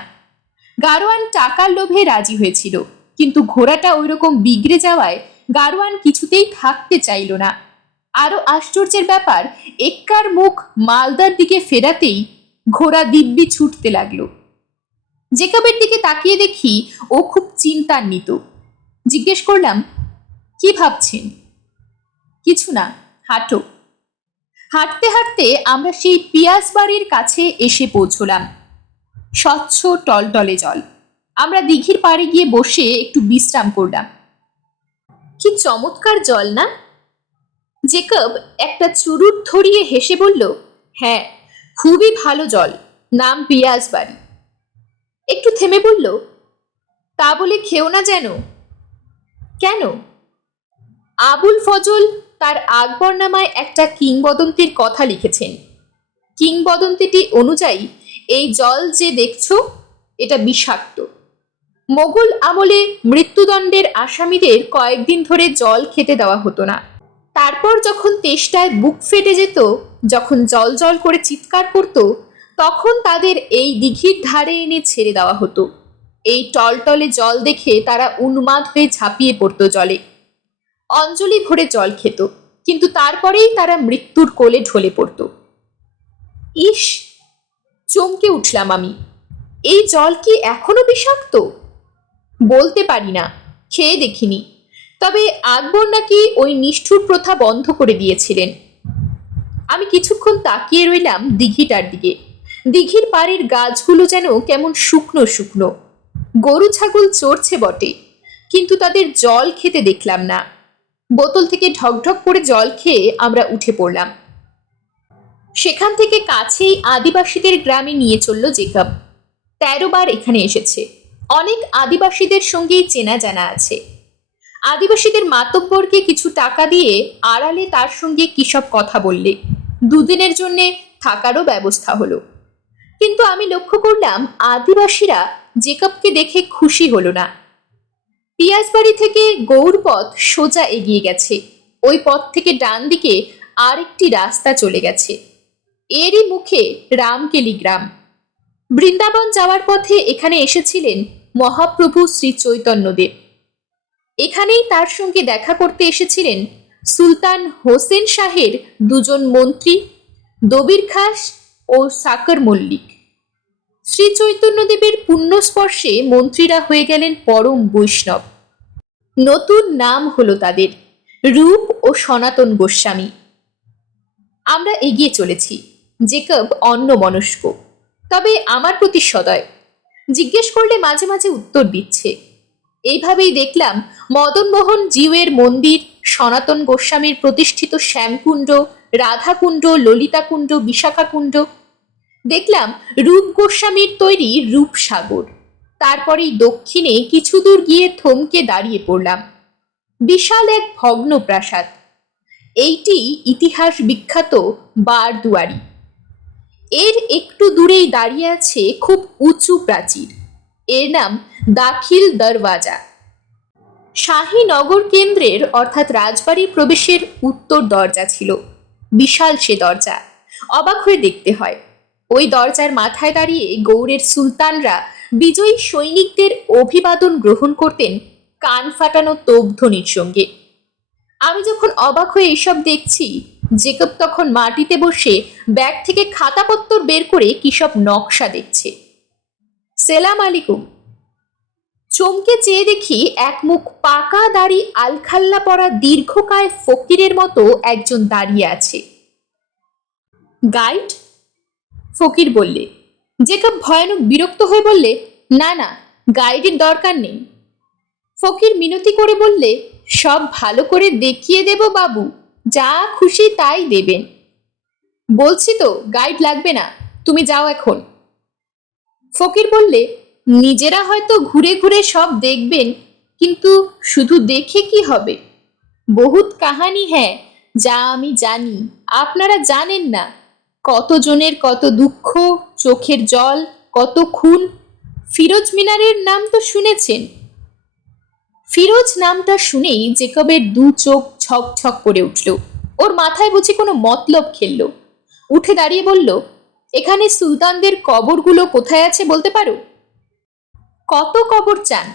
গারোয়ান টাকার লোভে রাজি হয়েছিল, কিন্তু ঘোড়াটা ওই রকম বিগড়ে যাওয়ায় গারোয়ান কিছুতেই থাকতে চাইল না। আরো আশ্চর্যের ব্যাপার, এক্কার মুখ মালদার দিকে ফেরাতেই ঘোড়া দিব্যি ছুটতে লাগলো। জেকবের দিকে তাকিয়ে দেখি ও খুব চিন্তান্বিত। জিজ্ঞেস করলাম, কি ভাবছেন? কিছু না, হাঁটো। হাঁটতে হাঁটতে আমরা সেই পিয়াজবাড়ির কাছে এসে পৌঁছলাম। স্বচ্ছ টলটলে জল। আমরা দিঘির পাড়ে গিয়ে বসে একটু বিশ্রাম করলাম। কি চমৎকার জল না? জেকব একটা চুরুট ধরিয়ে হেসে বলল, হ্যাঁ, খুবই ভালো জল, নাম পিয়াজবাড়ি। একটু থেমে বলল, তা বলে খেও না যেন। কেন? আবুল ফজল তার আকবরনামায় একটা কিংবদন্তির কথা লিখেছেন। কিংবদন্তিটি অনুযায়ী এই জল যে দেখছ, এটা বিষাক্ত। মোগল আমলে মৃত্যুদণ্ডের আসামিদের কয়েকদিন ধরে জল খেতে দেওয়া হতো না। তারপর যখন তেষ্টায় বুক ফেটে যেত, যখন জল জল করে চিৎকার করত, তখন তাদের এই দিঘির ধারে এনে ছেড়ে দেওয়া হতো। এই টলটলে জল দেখে তারা উন্মাদ হয়ে ঝাঁপিয়ে পড়তো জলে, অঞ্জলি ভরে জল খেত, কিন্তু তারপরেই তারা মৃত্যুর কোলে ঢলে পড়ত। ইস, চমকে উঠলাম আমি। এই জল কি এখনো বিষাক্ত? বলতে পারি না, খেয়ে দেখিনি। তবে আকবর নাকি ওই নিষ্ঠুর প্রথা বন্ধ করে দিয়েছিলেন। আমি কিছুক্ষণ তাকিয়ে রইলাম দিঘিটার দিকে। দিঘির পাড়ের গাছগুলো যেন কেমন শুকনো শুকনো। গরু ছাগল চড়ছে বটে, কিন্তু তাদের জল খেতে দেখলাম না। বোতল থেকে ঢকঢক করে জল খেয়ে আমরা উঠে পড়লাম। সেখান থেকে কাছেই আদিবাসীদের গ্রামে নিয়ে চলল জেকব। 13 বার এখানে এসেছে। অনেক আদিবাসীদের সঙ্গেই চেনা জানা আছে। আদিবাসীদের মাতব্বরকে কিছু টাকা দিয়ে আড়ালে তার সঙ্গে কি সব কথা বললে 2 দিনের জন্য থাকারও ব্যবস্থা হলো। কিন্তু আমি লক্ষ্য করলাম আদিবাসীরা জেকবকে দেখে খুশি হলো না। পিয়াজবাড়ি থেকে গৌড় পথ সোজা এগিয়ে গেছে। ওই পথ থেকে ডান দিকে আরেকটি রাস্তা চলে গেছে। এরই মুখে রামকেলি গ্রাম। বৃন্দাবন যাওয়ার পথে এখানে এসেছিলেন মহাপ্রভু শ্রী চৈতন্যদেব। এখানেই তার সঙ্গে দেখা করতে এসেছিলেন সুলতান হোসেন শাহের 2 জন মন্ত্রী, দবির খাস ও সাকর মল্লিক। শ্রী চৈতন্যদেবের পুণ্যস্পর্শে মন্ত্রীরা হয়ে গেলেন পরম বৈষ্ণব। নতুন নাম হলো তাদের রূপ ও সনাতন গোস্বামী। আমরা এগিয়ে চলেছি। জেকব অন্যমনস্ক, তবে আমার প্রতি সদয়। জিজ্ঞেস করলে মাঝে মাঝে উত্তর দিচ্ছে। এইভাবেই দেখলাম মদনমোহন জিউয়ের মন্দির, সনাতন গোস্বামীর প্রতিষ্ঠিত শ্যামকুণ্ড, রাধাকুণ্ড, ললিতাকুণ্ড, বিশাখাকুণ্ড। দেখলাম রূপ গোস্বামীর তৈরি রূপসাগর। তারপরেই দক্ষিণে কিছু দূর গিয়ে থমকে দাঁড়িয়ে পড়লাম। বিশাল এক ভগ্ন প্রাসাদ। এইটি ইতিহাস বিখ্যাত বারদুয়ারি। এর একটু দূরেই দাঁড়িয়ে আছে খুব উঁচু প্রাচীর। এর নাম দাখিল দরওয়াজা। শাহী নগর কেন্দ্রের অর্থাৎ রাজবাড়ির প্রবেশের উত্তর দরজা ছিল। বিশাল সে দরজা, অবাক হয়ে দেখতে হয়। ওই দরজার মাথায় দাঁড়িয়ে গৌড়ের সুলতানরা বিজয়ী সৈনিকদের অভিবাদন গ্রহণ করতেন কান ফাটানো তোপধ্বনির সঙ্গে। আমি যখন অবাক হয়ে এসব দেখছি, জেকব তখন মাটিতে বসে ব্যাগ থেকে খাতাপত্তর বের করে কি সব নকশা দেখছে। সেলাম আলাইকুম। চমকে চেয়ে দেখি এক মুখ পাকা দাড়ি, আলখাল্লা পরা দীর্ঘকায় ফকিরের মতো একজন দাঁড়িয়ে আছে। গাইড? ফকির বললে। জেকব ভয়ানক বিরক্ত হয়ে বললে, না না, গাইডের দরকার নেই। ফকির মিনতি করে বললে, সব ভালো করে দেখিয়ে দেব বাবু, যা খুশি তাই দেবেন। বলছি তো গাইড লাগবে না, তুমি যাও এখন। ফকির বললে, নিজেরা হয়তো ঘুরে ঘুরে সব দেখবেন, কিন্তু শুধু দেখে কি হবে? বহুত কাহানি হ্যাঁ, যা আমি জানি আপনারা জানেন না। কতজনের কত দুঃখ, চোখের জল, কত খুন। ফিরোজ মিনারের নাম তো শুনেছেন? ফিরোজ নামটা শুনেই জেকবের দু চোখ ছক ছক করে উঠল। ওর মাথায় বুঝি কোনো মতলব খেলল। উঠে দাঁড়িয়ে বলল, এখানে সুলতানদের কবরগুলো কোথায় আছে বলতে পারো? কত কবর চান?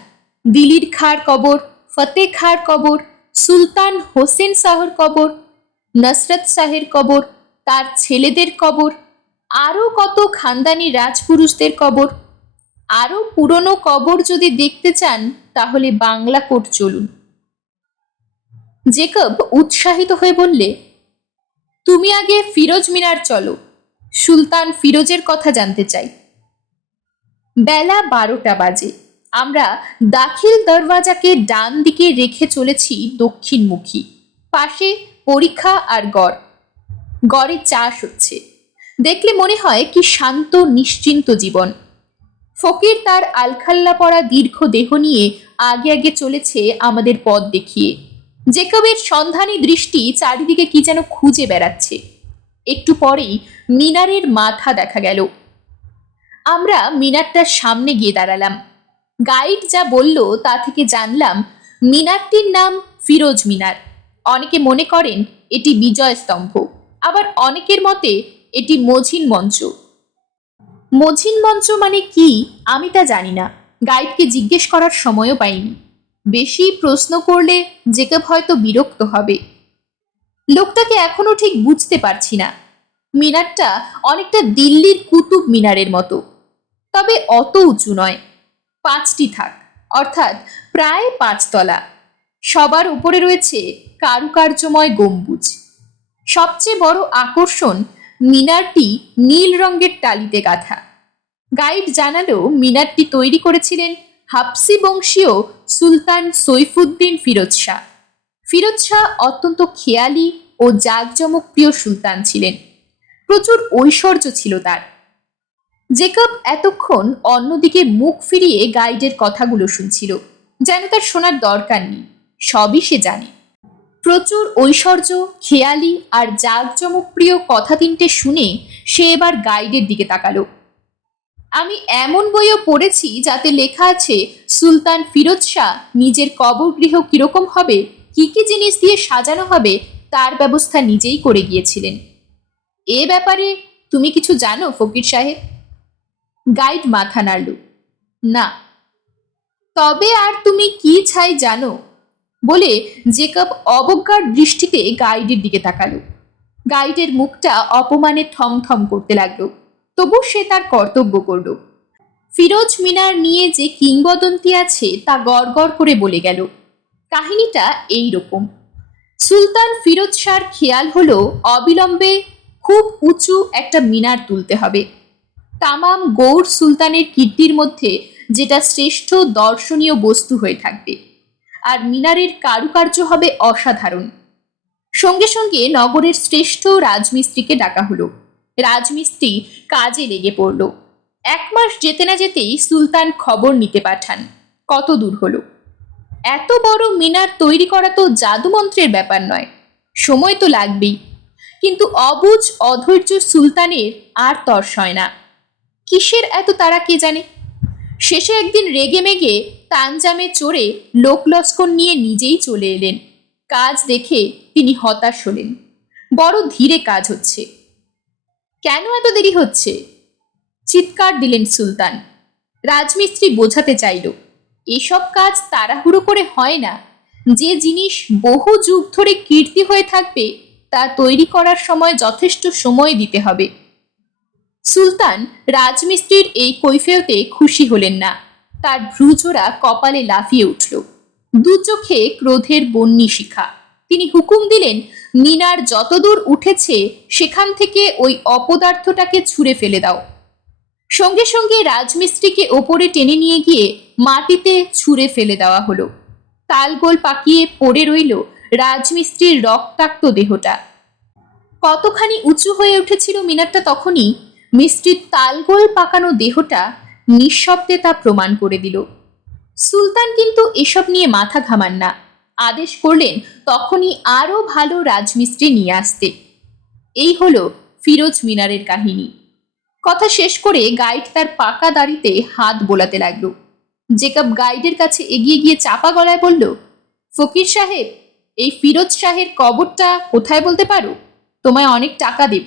দিলির খাঁর কবর, ফতে খাঁর কবর, সুলতান হোসেন শাহর কবর, নসরত শাহের কবর, তার ছেলেদের কবর, আরও কত খানদানি রাজপুরুষদের কবর। আরও পুরনো কবর যদি দেখতে চান তাহলে বাংলা কোট চলুন। জেকব উৎসাহিত হয়ে বললে, তুমি আগে ফিরোজ মিনার চলো, সুলতান ফিরোজের কথা জানতে চাই। বেলা 12টা বাজে। আমরা দাখিল দরওয়াজাকে ডান দিকে রেখে চলেছি দক্ষিণমুখী। পাশে পরীক্ষা আর গড়। গড়ে চাষ হচ্ছে। দেখলে মনে হয় কি শান্ত নিশ্চিন্ত জীবন। ফকির তার আলখাল্লা পরা দীর্ঘ দেহ নিয়ে আগে আগে চলেছে আমাদের পথ দেখিয়ে। জেকবের সন্ধানী দৃষ্টি চারিদিকে কি যেন খুঁজে বেড়াচ্ছে। একটু পরেই মিনারের মাথা দেখা গেল। আমরা মিনারটার সামনে গিয়ে দাঁড়ালাম। গাইড যা বলল তা থেকে জানলাম মিনারটির নাম ফিরোজ মিনার। অনেকে মনে করেন এটি বিজয় স্তম্ভ, আবার অনেকের মতে এটি মঝিন মঞ্চ। মঝিন মঞ্চ মানে কি আমি তা জানি না, গাইডকে জিজ্ঞেস করার সময়ও পাইনি। বেশি প্রশ্ন করলে জেকব হয়তো বিরক্ত হবে। লোকটাকে এখনো ঠিক বুঝতে পারছি না। মিনারটা অনেকটা দিল্লির কুতুব মিনারের মতো, তবে অত উঁচু নয়। 5টি থাক, অর্থাৎ প্রায় 5 তলা। সবার উপরে রয়েছে কারুকার্যময় গম্বুজ। সবচেয়ে বড় আকর্ষণ মিনারটি নীল রঙের টালিতে গাঁথা। গাইড জানালো মিনারটি তৈরি করেছিলেন হাফসি বংশীয় সুলতান সৈফুদ্দিন ফিরোজ শাহ। ফিরোজ শাহ অত্যন্ত খেয়ালি ও জাঁকজমকপ্রিয় সুলতান ছিলেন। প্রচুর ঐশ্বর্য ছিল তার। জেকব এতক্ষণ অন্যদিকে মুখ ফিরিয়ে গাইডের কথাগুলো শুনছিল, যেন তার শোনার দরকার নেই, সবই সে জানে। প্রচুর ঐশ্বর্য, খেয়ালি আর জাঁকজমকপ্রিয় কথা তিনটে শুনে সে এবার গাইডের দিকে তাকালো। আমি এমন বইও পড়েছি যাতে লেখা আছে সুলতান ফিরোজ শাহ নিজের কবরগৃহ কিরকম হবে, কি কি জিনিস দিয়ে সাজানো হবে তার ব্যবস্থা নিজেই করে গিয়েছিলেন। এ ব্যাপারে তুমি কিছু জানো ফকির সাহেব? গাইড মাথা নাড়ল। না। তবে আর তুমি কি ছাই জানো বলে জেকব অবজ্ঞার দৃষ্টিতে গাইডের দিকে তাকালো। গাইডের মুখটা অপমানে থমথম করতে লাগলো, তবু সে তার কর্তব্য করল। ফিরোজ মিনার নিয়ে যে কিংবদন্তি আছে তা গড়গড় করে বলে গেল। কাহিনীটা এই রকম। সুলতান ফিরোজ শাহর খেয়াল হলো অবিলম্বে খুব উঁচু একটা মিনার তুলতে হবে। তামাম গৌড় সুলতানের কীর্তির মধ্যে যেটা শ্রেষ্ঠ দর্শনীয় বস্তু হয়ে থাকবে, আর মিনারের কারুকার্য হবে অসাধারণ। সঙ্গে সঙ্গে নগরের শ্রেষ্ঠ রাজমিস্ত্রিকে ডাকা হলো। রাজমিস্ত্রি কাজে লেগে পড়ল। 1 মাস যেতে না যেতেই সুলতান খবর নিতে পাঠান কত দূর হলো। এত বড় মিনার তৈরি করা তো জাদুমন্ত্রের ব্যাপার নয়, সময় তো লাগবেই। কিন্তু অবুঝ অধৈর্য সুলতানের আর তর্স হয় না। কিসের এত তারা কে জানে। শেষে একদিন রেগে মেগে তানজামে চড়ে লোকলস্কর নিয়ে নিজেই চলে এলেন। কাজ দেখে তিনি হতাশ হলেন। বড় ধীরে কাজ হচ্ছে। কেন এত দেরি হচ্ছে? চিৎকার দিলেন সুলতান। রাজমিস্ত্রি বোঝাতে চাইল, এসব কাজ তাড়াহুড়ো করে হয় না। যে জিনিস বহু যুগ ধরে কীর্তি হয়ে থাকবে তা তৈরি করার সময় যথেষ্ট সময় দিতে হবে। সুলতান রাজমিস্ত্রির এই কৈফিয়তে খুশি হলেন না। তার ভ্রুজোড়া কপালে লাফিয়ে উঠল। দু চোখে ক্রোধের বন্যি শিখা। তিনি হুকুম দিলেন, মিনার যতদূর উঠেছে সেখান থেকে ওই অপদার্থটাকে ছুঁড়ে ফেলে দাও। সঙ্গে সঙ্গে রাজমিস্ত্রিকে ওপরে টেনে নিয়ে গিয়ে মাটিতে ছুঁড়ে ফেলে দেওয়া হলো। তালগোল পাকিয়ে পড়ে রইল রাজমিস্ত্রির রক্তাক্ত দেহটা। কতখানি উঁচু হয়ে উঠেছিল মিনারটা তখনই মিস্ত্রির তালগোল পাকানো দেহটা নিঃশব্দে তা প্রমাণ করে দিল। সুলতান কিন্তু এসব নিয়ে মাথা ঘামান না। আদেশ করলেন তখনই আরো ভালো রাজমিস্ত্রি নিয়ে আসতে। এই হলো ফিরোজ মিনারের কাহিনী। কথা শেষ করে গাইড তার পাকা দাড়িতে হাত বোলাতে লাগলো। জেকব গাইডের কাছে এগিয়ে গিয়ে চাপা গলায় বলল, ফকির সাহেব, এই ফিরোজ শাহের কবরটা কোথায় বলতে পারো? তোমায় অনেক টাকা দেব।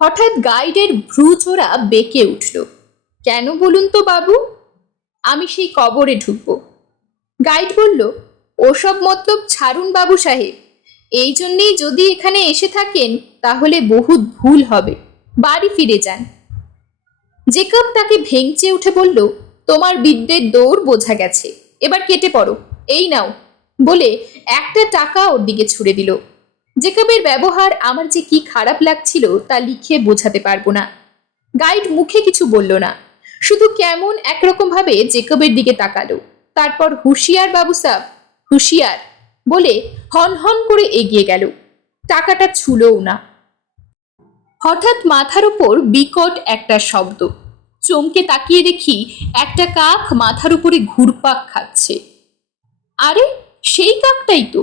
হঠাৎ গাইডের ভ্রুজোড়া বেঁকে উঠল। কেন বলুন তো বাবু? আমি সেই কবরে ঢুকব। গাইড বলল, ওসব মতলব ছাড়ুন বাবু সাহেব। এই জন্যেই যদি এখানে এসে থাকেন তাহলে বহুত ভুল হবে। বাড়ি ফিরে যান। জেকব তাকে ভেঙচে উঠে বলল, তোমার বিদ্যের দৌড় বোঝা গেছে, এবার কেটে পড়ো। এই নাও, বলে একটা টাকা ওর দিকে ছুড়ে দিল। জেকবের ব্যবহার আমার যে কি খারাপ লাগছিল তা লিখে বোঝাতে পারবো না। গাইড মুখে কিছু বলল না, শুধু কেমন একরকম ভাবে জেকবের দিকে তাকালো। তারপর হুঁশিয়ার বাবু সাহ, হুঁশিয়ার বলে হন হন করে এগিয়ে গেল। টাকাটা ছুঁলও না। হঠাৎ মাথার উপর বিকট একটা শব্দ। চমকে তাকিয়ে দেখি একটা কাক মাথার উপরে ঘুরপাক খাচ্ছে। আরে, সেই কাকটাই তো।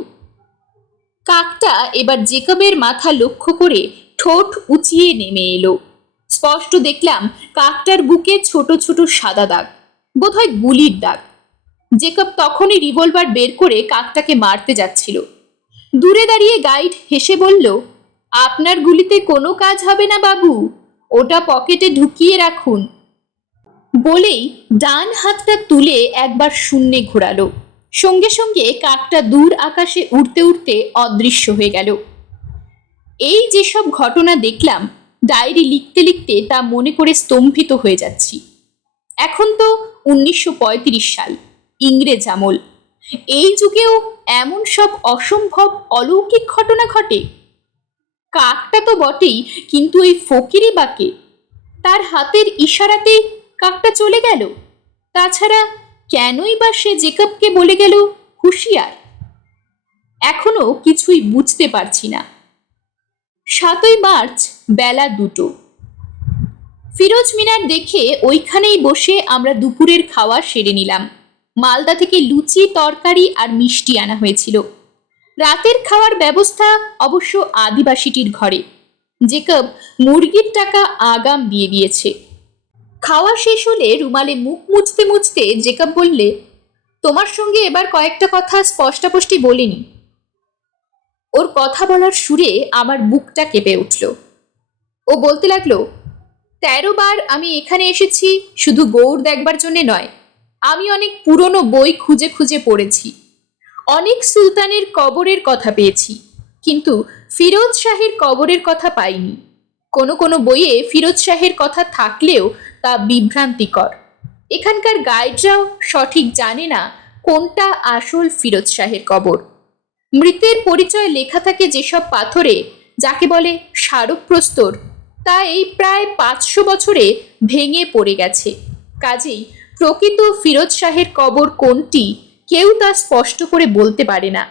কাকটা এবার জেকবের মাথা লক্ষ্য করে ঠোঁট উঁচিয়ে নেমে এলো। স্পষ্ট দেখলাম কাকটার বুকে ছোট ছোট সাদা দাগ, বোধহয় গুলির দাগ। জেকব তখনই রিভলভার বের করে কাকটাকে মারতে যাচ্ছিল। দূরে দাঁড়িয়ে গাইড হেসে বলল, আপনার গুলিতে কোনো কাজ হবে না বাবু, ওটা পকেটে ঢুকিয়ে রাখুন। বলেই ডান হাতটা তুলে একবার শূন্যে ঘোরালো। সঙ্গে সঙ্গে কাকটা দূর আকাশে উড়তে উড়তে অদৃশ্য হয়ে গেল। এই যেসব ঘটনা দেখলাম, ডায়েরি লিখতে লিখতে তা মনে করে স্তম্ভিত হয়ে যাচ্ছি। এখন তো 1935 সাল, ইংরেজ আমল। এই যুগেও এমন সব অসম্ভব অলৌকিক ঘটনা ঘটে। কাকটা তো বটেই, কিন্তু এই ফকিরি বাকে, তার হাতের ইশারাতেই কাকটা চলে গেল। তাছাড়া কেনই বা সে জেকবকে বলে গেল হুঁশিয়ার? এখনো কিছুই বুঝতে পারছি না। 7ই মার্চ বেলা 2টো। ফিরোজ মিনার দেখে ওইখানেই বসে আমরা দুপুরের খাওয়া সেরে নিলাম। মালদা থেকে লুচি, তরকারি আর মিষ্টি আনা হয়েছিল। রাতের খাওয়ার ব্যবস্থা অবশ্য আদিবাসীটির ঘরে। জেকব মুরগির টাকা আগাম দিয়ে দিয়েছে। খাওয়া শেষ হলে রুমালে মুখ মুছতে মুছতে জেকব বললে, তোমার সঙ্গে এবার কয়েকটা কথা স্পষ্টাস্পষ্টি বলিনি। ওর কথা বলার সুরে আমার বুকটা কেঁপে উঠল। ও বলতে লাগলো, 13 বার আমি এখানে এসেছি শুধু গৌড় দেখবার জন্যে নয়। আমি অনেক পুরনো বই খুঁজে খুঁজে পড়েছি। অনেক সুলতানের কবরের কথা পেয়েছি, কিন্তু ফিরোজ শাহের কবরের কথা পাইনি। কোনো কোনো বইয়ে ফিরোজ শাহের কথা থাকলেও তা বিভ্রান্তিকর। এখানকার গাইডরাও সঠিক জানে না কোনটা আসল ফিরোজ শাহের কবর। মৃতের পরিচয় লেখা থাকে যেসব পাথরে, যাকে বলে স্মারকপ্রস্তর, তা এই প্রায় 500 বছরে ভেঙে পড়ে গেছে। কাজেই প্রকৃত ফিরোজ শাহের কবর কোনটি কেউ তা স্পষ্ট করে বলতে পারে না,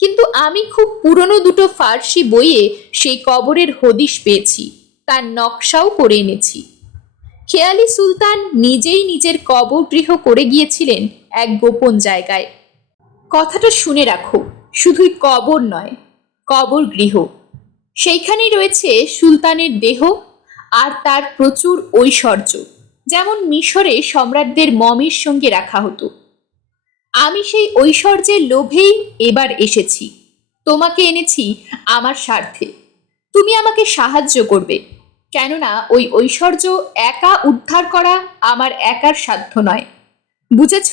কিন্তু আমি খুব পুরনো দুটো ফার্সি বইয়ে সেই কবরের হদিশ পেয়েছি, তার নকশাও করে এনেছি। খেয়ালি সুলতান নিজেই নিজের কবর গৃহ করে গিয়েছিলেন এক গোপন জায়গায়। কথাটা শুনে রাখো, শুধুই কবর নয়, কবর গৃহ। সেইখানেই রয়েছে সুলতানের দেহ আর তার প্রচুর ঐশ্বর্য, যেমন মিশরে সম্রাটদের মমির সঙ্গে রাখা হতো। আমি সেই ঐশ্বর্যের লোভেই এবার এসেছি। তোমাকে এনেছি আমার স্বার্থে। তুমি আমাকে সাহায্য করবে, কেননা ওই ঐশ্বর্য একা উদ্ধার করা আমার একার সাধ্য নয়, বুঝেছ?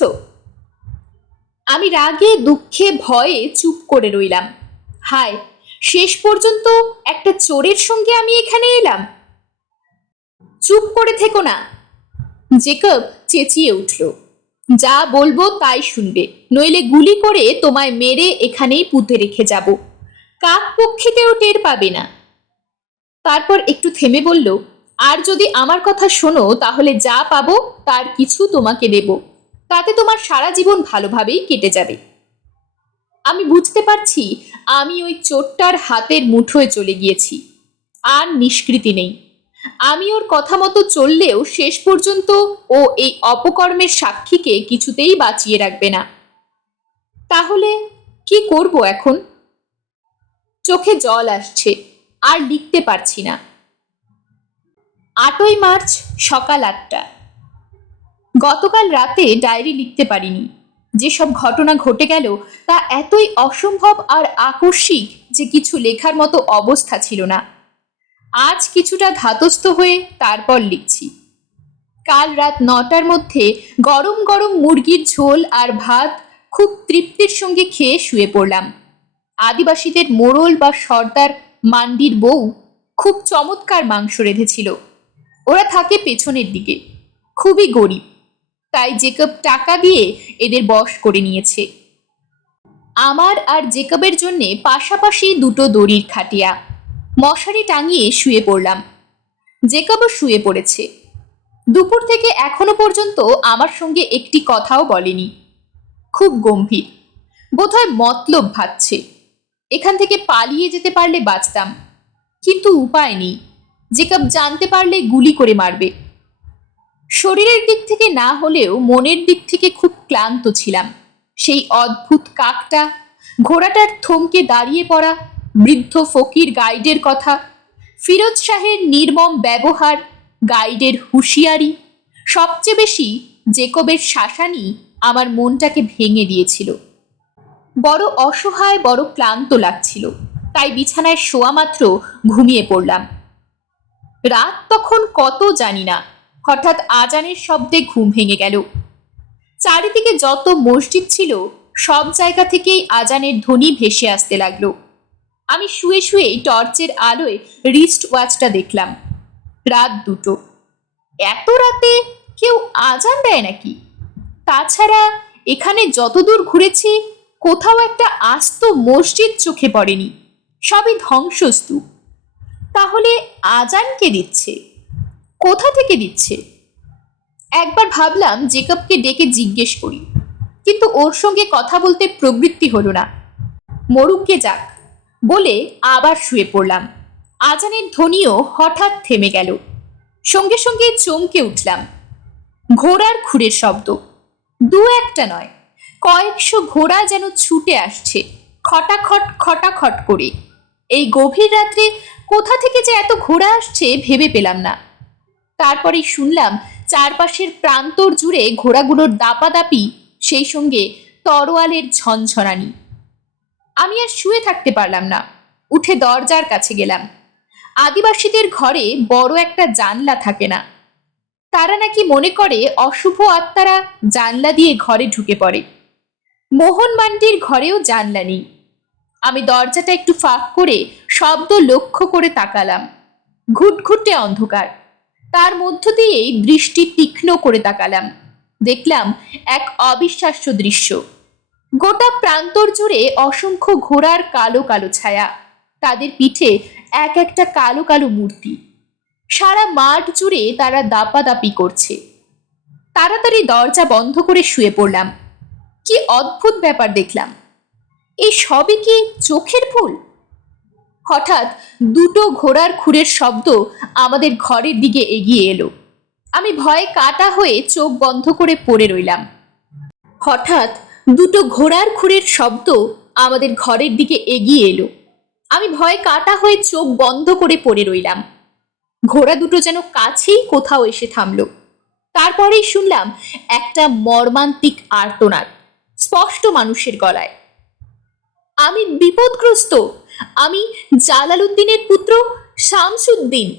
আমি রাগে দুঃখে ভয়ে চুপ করে রইলাম। হায়, শেষ পর্যন্ত একটা চোরের সঙ্গে আমি এখানে এলাম। চুপ করে থেকো না, জেকব চেঁচিয়ে উঠল। যা বলবো তাই শুনবে, নইলে গুলি করে তোমায় মেরে এখানেই পুঁতে রেখে যাব। কাক পক্ষীতেও টের পাবে না। তারপর একটু থেমে বলল, আর যদি আমার কথা শোনো তাহলে যা পাবো তার কিছু তোমাকে দেব, তাতে তোমার সারা জীবন ভালোভাবেই কেটে যাবে। আমি বুঝতে পারছি আমি ওই চোরটার হাতের মুঠোয় চলে গিয়েছি, আর নিষ্কৃতি নেই। আমি ওর কথা মতো চললেও শেষ পর্যন্ত ও এই অপকর্মের সাক্ষীকে কিছুতেই বাঁচিয়ে রাখবে না। তাহলে কি করব এখন? চোখে জল আসছে, আর লিখতে পারছি না। 8ই মার্চ সকাল 8টা। গতকাল রাতে ডায়েরি লিখতে পারিনি। যেসব ঘটনা ঘটে গেল তা এতই অসম্ভব আর আকস্মিক যে কিছু লেখার মতো অবস্থা ছিল না। আজ কিছুটা ধাতস্থ হয়ে তারপর লিখছি। কাল রাত 9টার মধ্যে গরম গরম মুরগির ঝোল আর ভাত খুব তৃপ্তির সঙ্গে খেয়ে শুয়ে পড়লাম। আদিবাসীদের মোড়ল বা সর্দার মান্ডির বউ খুব চমৎকার মাংস রেঁধেছিল। ওরা থাকে পেছনের দিকে, খুবই গরিব, তাই জেকব টাকা দিয়ে এদের বশ করে নিয়েছে। আমার আর জেকবের জন্যে পাশাপাশি দুটো দড়ির খাটিয়া, মশারি টাঙিয়ে শুয়ে পড়লাম। জেকবও শুয়ে পড়েছে। দুপুর থেকে এখনো পর্যন্ত আমার সঙ্গে একটি কথাও বলেনি। খুব গম্ভীর, বোধহয় মতলব ভাবছে। এখান থেকে পালিয়ে যেতে পারলে বাঁচতাম, কিন্তু উপায় নেই। জেকব জানতে পারলে গুলি করে মারবে। শরীরের দিক থেকে না হলেও মনের দিক থেকে খুব ক্লান্ত ছিলাম। সেই অদ্ভুত কাকটা, ঘোড়াটার থমকে দাঁড়িয়ে পড়া, বৃদ্ধ ফকির গাইডের কথা, ফিরোজ শাহের নির্মম ব্যবহার, গাইডের হুঁশিয়ারি, সবচেয়ে বেশি জেকবের শাসানি আমার মনটাকে ভেঙে দিয়েছিল। বড় অসহায়, বড় ক্লান্ত লাগছিল, তাই বিছানায় শোয়া মাত্র ঘুমিয়ে পড়লাম। রাত তখন কত জানি না, হঠাৎ আজানের শব্দে ঘুম ভেঙে গেল। চারিদিকে যত মসজিদ ছিল সব জায়গা থেকেই আজানের ধ্বনি ভেসে আসতে লাগলো। আমি শুয়ে শুয়েই টর্চের আলোয় রিস্ট ওয়াচটা দেখলাম। রাত 2টো। এত রাতে কেউ আজান দেয় নাকি? তাছাড়া এখানে যতদূর ঘুরেছি কোথাও একটা আস্ত মসজিদ চোখে পড়েনি, সবই ধ্বংসস্তূপ। তাহলে আজান কে দিচ্ছে? কোথা থেকে দিচ্ছে? একবার ভাবলাম জেকবকে ডেকে জিজ্ঞেস করি, কিন্তু ওর সঙ্গে কথা বলতে প্রবৃত্তি হলো না। মরুককে যাক বলে আবার শুয়ে পড়লাম। আজানের ধ্বনিও হঠাৎ থেমে গেল। সঙ্গে সঙ্গে চমকে উঠলাম। ঘোড়ার খুরের শব্দ, দু একটা নয়, কয়েকশো ঘোড়া যেন ছুটে আসছে, খটাখট খটাখট করে। এই গভীর রাত্রে কোথা থেকে যে এত ঘোড়া আসছে ভেবে পেলাম না। তারপরেই শুনলাম চারপাশের প্রান্তর জুড়ে ঘোড়াগুলোর দাপাদাপি, সেই সঙ্গে তরোয়ালের ঝনঝনানি। আমি আর শুয়ে থাকতে পারলাম না, উঠে দরজার কাছে গেলাম। আদিবাসীদের ঘরে বড় একটা জানলা থাকে না। তারা নাকি মনে করে অশুভ আত্মারা জানলা দিয়ে ঘরে ঢুকে পড়ে। মোহন মান্ডির ঘরেও জানলা নেই। আমি দরজাটা একটু ফাঁক করে শব্দ লক্ষ্য করে তাকালাম। ঘুটঘুটে অন্ধকার, তার মধ্য দিয়েই দৃষ্টি তীক্ষ্ণ করে তাকালাম। দেখলাম এক অবিশ্বাস্য দৃশ্য। গোটা প্রান্তর জুড়ে অসংখ্য ঘোড়ার কালো কালো ছায়া, তাদের পিঠে এক একটা কালো কালো মূর্তি। সারা মাঠ জুড়ে তারা দাপাদাপি করছে। তাড়াতাড়ি দরজা বন্ধ করে শুয়ে পড়লাম। কি অদ্ভুত ব্যাপার দেখলাম! এই সবই কি চোখের ভুল? হঠাৎ দুটো ঘোড়ার খুরের শব্দ আমাদের ঘরের দিকে এগিয়ে এলো। আমি ভয়ে কাটা হয়ে চোখ বন্ধ করে পড়ে রইলাম। হঠাৎ দুটো ঘোড়ার খুরের শব্দ আমাদের ঘরের দিকে এগিয়ে এলো। আমি ভয়ে কাটা হয়ে চোখ বন্ধ করে পড়ে রইলাম। ঘোড়া দুটো যেন কাছেই কোথাও এসে থামলো। তারপরেই শুনলাম একটা মর্মান্তিক আর্তনাদ, স্পষ্ট মানুষের গলায়। আমি বিপদগ্রস্ত। আমি জালালউদ্দিনের পুত্র শামসুদ্দিন।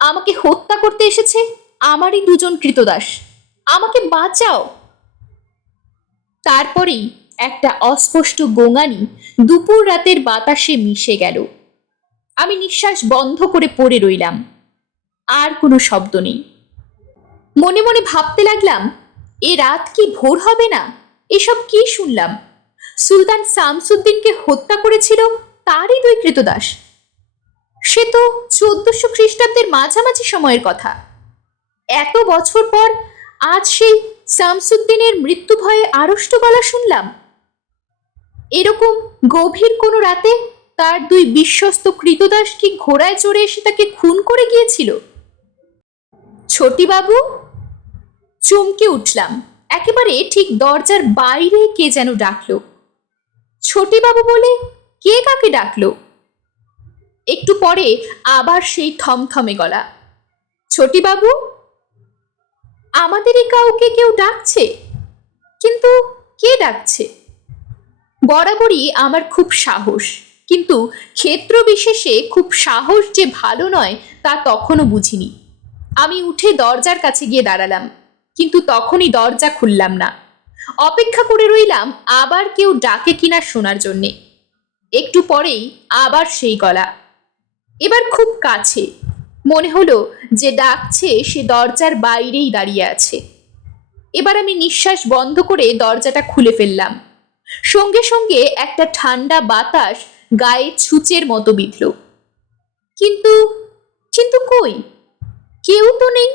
আমাকে হত্যা করতে এসেছে আমারই দুজন কৃতদাস। আমাকে বাঁচাও। তারপরেই একটা অস্পষ্ট গোঙানি দুপুর রাতের বাতাসে মিশে গেল। আমি নিঃশ্বাস বন্ধ করে পড়ে রইলাম। আর কোনো শব্দ নেই। মনে মনে ভাবতে লাগলাম, এ রাত কি ভোর হবে না? এসব কি শুনলাম? সুলতান শামসুদ্দিনকে হত্যা করেছিল তারই দুই কৃতদাস। সে তো 1400 খ্রিস্টাব্দের মাঝামাঝি সময়ের কথা। এত বছর পর আজ সেই শামসুদ্দিনের মৃত্যু ভয়ে আড়ষ্ট গলা শুনলাম। এরকম গভীর কোনো রাতে তার দুই বিশ্বস্ত কৃতদাস কি ঘোড়ায় চড়ে এসে তাকে খুন করে গিয়েছিল? ছোটিবাবু! চমকে উঠলাম। একেবারে ঠিক দরজার বাইরে কে যেন ডাকলো। ছোটিবাবু বলে কে কাকে ডাকলো? একটু পরে আবার সেই থমথমে গলা, ছোটিবাবু! আমাদেরই কাউকে কেউ ডাকছে, কিন্তু কে ডাকছে? বরাবরই আমার খুব সাহস, কিন্তু ক্ষেত্র বিশেষে খুব সাহস যে ভালো নয় তা তখনও বুঝিনি। আমি উঠে দরজার কাছে গিয়ে দাঁড়ালাম, কিন্তু তখনই দরজা খুললাম না। অপেক্ষা করে রইলাম আবার কেউ ডাকে কিনা শোনার জন্যে। একটু পরেই আবার সেই গলা, এবার খুব কাছে। মনে হলো যে ডাকছে সে দরজার বাইরেই দাঁড়িয়ে আছে। এবার আমি নিঃশ্বাস বন্ধ করে দরজাটা খুলে ফেললাম। সঙ্গে সঙ্গে একটা ঠান্ডা বাতাস গায়ে ছুঁচের মতো বিঁধল। কিন্তু কিন্তু কই, কেউ তো নেই।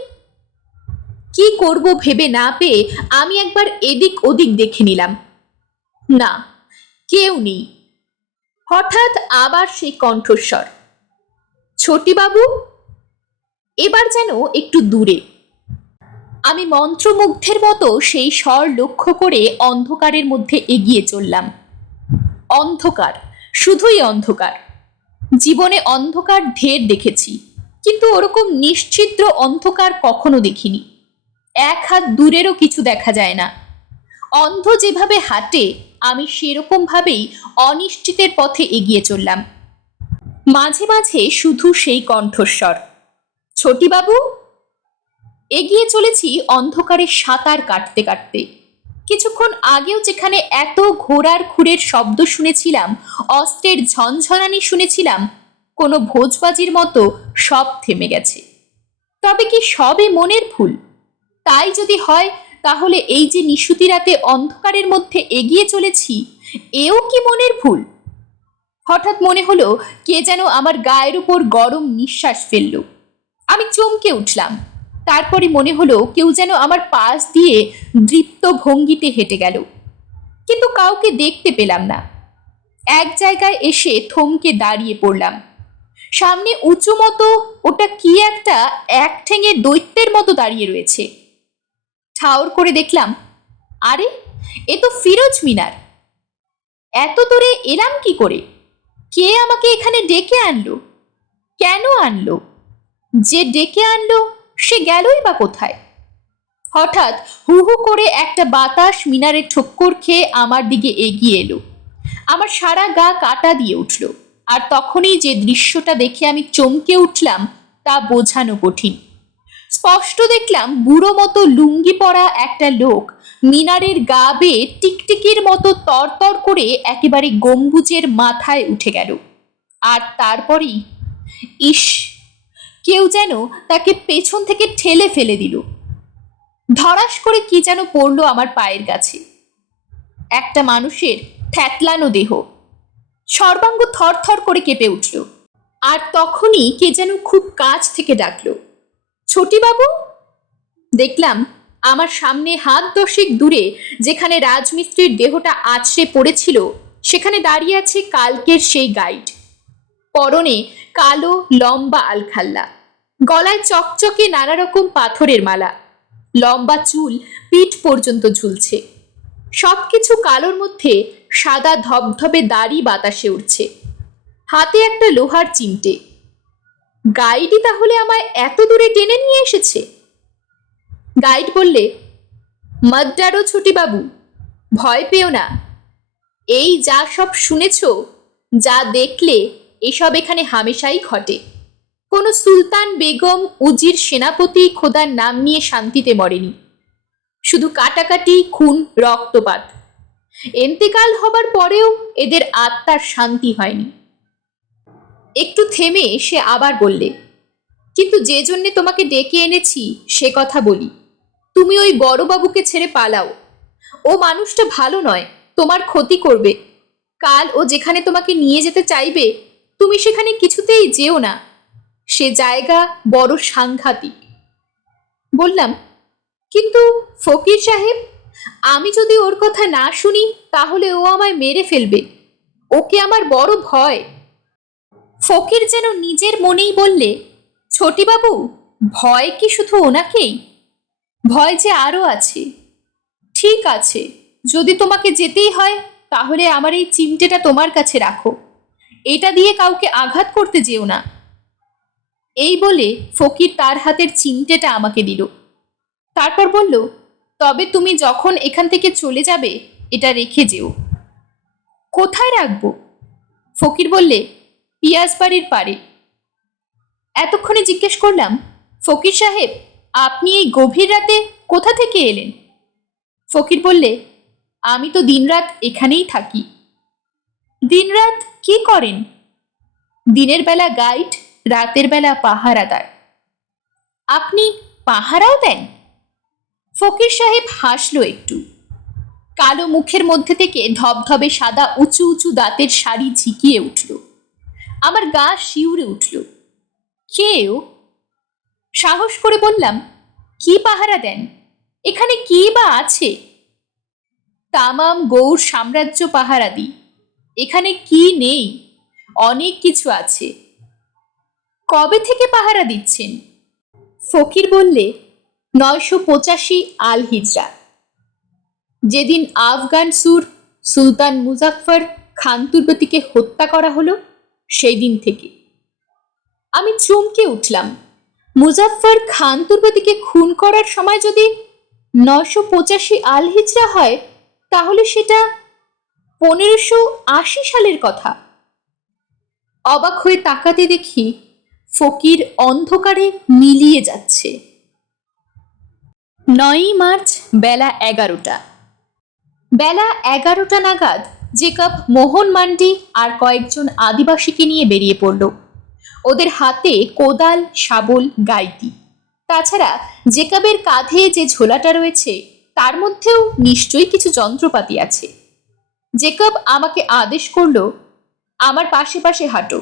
কি করব ভেবে না পেয়ে আমি একবার এদিক ওদিক দেখে নিলাম। না, কেউ নেই। হঠাৎ আবার সেই কণ্ঠস্বর, ছোটিবাবু! এবার যেন একটু দূরে। আমি মন্ত্রমুগ্ধের মতো সেই স্বর লক্ষ্য করে অন্ধকারের মধ্যে এগিয়ে চললাম। অন্ধকার, শুধুই অন্ধকার। জীবনে অন্ধকার ঢের দেখেছি, কিন্তু ওরকম নিশ্চিদ্র অন্ধকার কখনো দেখিনি। এক হাত দূরেরও কিছু দেখা যায় না। অন্ধ যেভাবে হাঁটে আমি সেরকম ভাবেই অনিশ্চিতের পথে এগিয়ে চললাম। মাঝে মাঝে শুধু সেই কণ্ঠস্বর, ছোটিবাবু! এগিয়ে চলেছি অন্ধকারে সাঁতার কাটতে কাটতে। কিছুক্ষণ আগেও যেখানে এত ঘোড়ার খুরের শব্দ শুনেছিলাম, অস্ত্রের ঝনঝনানি শুনেছিলাম, কোনো ভোজবাজির মতো সব থেমে গেছে। তবে কি সবে মনের ভুল? তাই যদি হয় তাহলে এই যে নিশুতি রাতে অন্ধকারের মধ্যে এগিয়ে চলেছি, এও কি মনের ভুল? হঠাৎ মনে হলো কে যেন আমার গায়ের উপর গরম নিঃশ্বাস ফেলল। আমি চমকে উঠলাম। তারপরে মনে হলো কেউ যেন আমার পাশ দিয়ে দৃপ্ত ভঙ্গিতে হেঁটে গেল, কিন্তু কাউকে দেখতে পেলাম না। এক জায়গায় এসে থমকে দাঁড়িয়ে পড়লাম। সামনে উঁচু মতো ওটা কি একটা এক ঠেঙে দৈত্যের মতো দাঁড়িয়ে রয়েছে। ঠাউর করে দেখলাম, আরে এ তো ফিরোজ মিনার। এত দূরে এলাম কি করে? কে আমাকে এখানে ডেকে আনলো? কেন আনলো? যে ডেকে আনলো সে গেলই বা কোথায়? হঠাৎ হু হু করে একটা বাতাস মিনারে ঠক্কর খেয়ে আমার দিকে এগিয়ে এলো। আমার সারা গা কাটা দিয়ে উঠল। আর তখনই যে দৃশ্যটা দেখে আমি চমকে উঠলাম তা বোঝানো কঠিন। স্পষ্ট দেখলাম বুড়ো মতো লুঙ্গি পরা একটা লোক মিনারের গা বেয়ে টিকটিকির মতো তরতর করে একেবারে গম্বুজের মাথায় উঠে গেল। আর তারপরেই ইস, কেউ যেন তাকে পেছন থেকে ঠেলে ফেলে দিল। ধরাস করে কি যেন পড়লো আমার পায়ের কাছে। একটা মানুষের থ্যাতলানো দেহ, সর্বাঙ্গ থরথর করে কেঁপে উঠল। আর তখনই কে যেন খুব কাছ থেকে ডাকলো, ছোটিবাবু! দেখলাম আমার সামনে হাত 10 দূরে যেখানে রাজমিস্ত্রির দেহটা আছড়ে পড়েছিল সেখানে দাঁড়িয়ে আছে কালকের সেই গাইড। পরনে কালো লম্বা আলখাল্লা, গলায় চকচকে নানা রকম পাথরের মালা, লম্বা চুল পিঠ পর্যন্ত ঝুলছে। সবকিছু কালোর মধ্যে সাদা ধবধবে দাড়ি বাতাসে উঠছে, হাতে একটা লোহার চিমটে। গাইডই তাহলে আমায় এত দূরে টেনে নিয়ে এসেছে। গাইড বললে, মত ডারো ছোটি বাবু, ভয় পেও না। এই যা সব শুনেছ, যা দেখলে, এসব এখানে হামেশাই ঘটে। কোনো সুলতান বেগম উজির সেনাপতি খোদার নাম নিয়ে শান্তিতে মরেনি। শুধু কাটাকাটি, খুন, রক্তপাত। এন্তেকাল হবার পরেও এদের আত্মার শান্তি হয়নি। একটু থেমে সে আবার বললে, কিন্তু যে জন্যে তোমাকে ডেকে এনেছি সে কথা বলি। তুমি ওই বড়বাবুকে ছেড়ে পালাও। ও মানুষটা ভালো নয়, তোমার ক্ষতি করবে। কাল ও যেখানে তোমাকে নিয়ে যেতে চাইবে তুমি সেখানে কিছুতেই যেও না। সে জায়গা বড় সাংঘাতিক। বললাম, কিন্তু ফকির সাহেব, আমি যদি ওর কথা না শুনি তাহলে ও আমায় মেরে ফেলবে। ওকে আমার বড় ভয়। ফকির যেন নিজের মনেই বললে, ছোটিবাবু, ভয় কি শুধু ওনাকেই? ভয় যে আরও আছে। ঠিক আছে, যদি তোমাকে যেতেই হয় তাহলে আমার এই চিমটেটা তোমার কাছে রাখো। এটা দিয়ে কাউকে আঘাত করতে যেও না। এই বলে ফকির তার হাতের চিমটেটা আমাকে দিল। তারপর বলল, তবে তুমি যখন এখান থেকে চলে যাবে এটা রেখে যেও। কোথায় রাখবো? ফকির বললে, পিয়াজবাড়ির পাড়ে। এতক্ষণে জিজ্ঞেস করলাম, ফকির সাহেব, আপনি এই গভীর রাতে কোথা থেকে এলেন? ফকির বললে, আমি তো দিনরাত এখানেই থাকি। দিনরাত কি করেন? দিনের বেলা গাইড, রাতের বেলা পাহারাদার। আপনি পাহারাও দেন? ফকির সাহেব হাসলো একটু। কালো মুখের মধ্যে থেকে ধবধবে সাদা উঁচু উঁচু দাঁতের সারি ঝিকিয়ে উঠল। আমার গা শিউরে উঠল। কেউ? সাহস করে বললাম, কি পাহারা দেন? এখানে কি বা আছে? তামাম গৌড় সাম্রাজ্য পাহারা দিই। এখানে কি নেই? অনেক কিছু আছে। কবে থেকে পাহারা দিচ্ছেন? ফকির বললে, 985 আল হিজরা, যেদিন আফগান সুর সুলতান মুজাফফর খান তুর্বতীকে হত্যা করা হলো সেই দিন থেকে। আমি চমকে উঠলাম। মুজাফফর খান তুর্বতীকে খুন করার সময় যদি 985 আল হিজরা হয় তাহলে সেটা 1580 সালের কথা। অবাক হয়ে তাকাতে দেখি ফকির অন্ধকারে মিলিয়ে যাচ্ছে। 9ই মার্চ বেলা 11টা। বেলা 11টা নাগাদ জেকব মোহন মান্ডি আর কয়েকজন আদিবাসীকে নিয়ে বেরিয়ে পড়ল। ওদের হাতে কোদাল, শাবল, গাইতি। তাছাড়া জেকবের কাঁধে যে ঝোলাটা রয়েছে তার মধ্যেও নিশ্চয়ই কিছু যন্ত্রপাতি আছে। জেকব আমাকে আদেশ করল, আমার পাশে পাশে হাঁটো,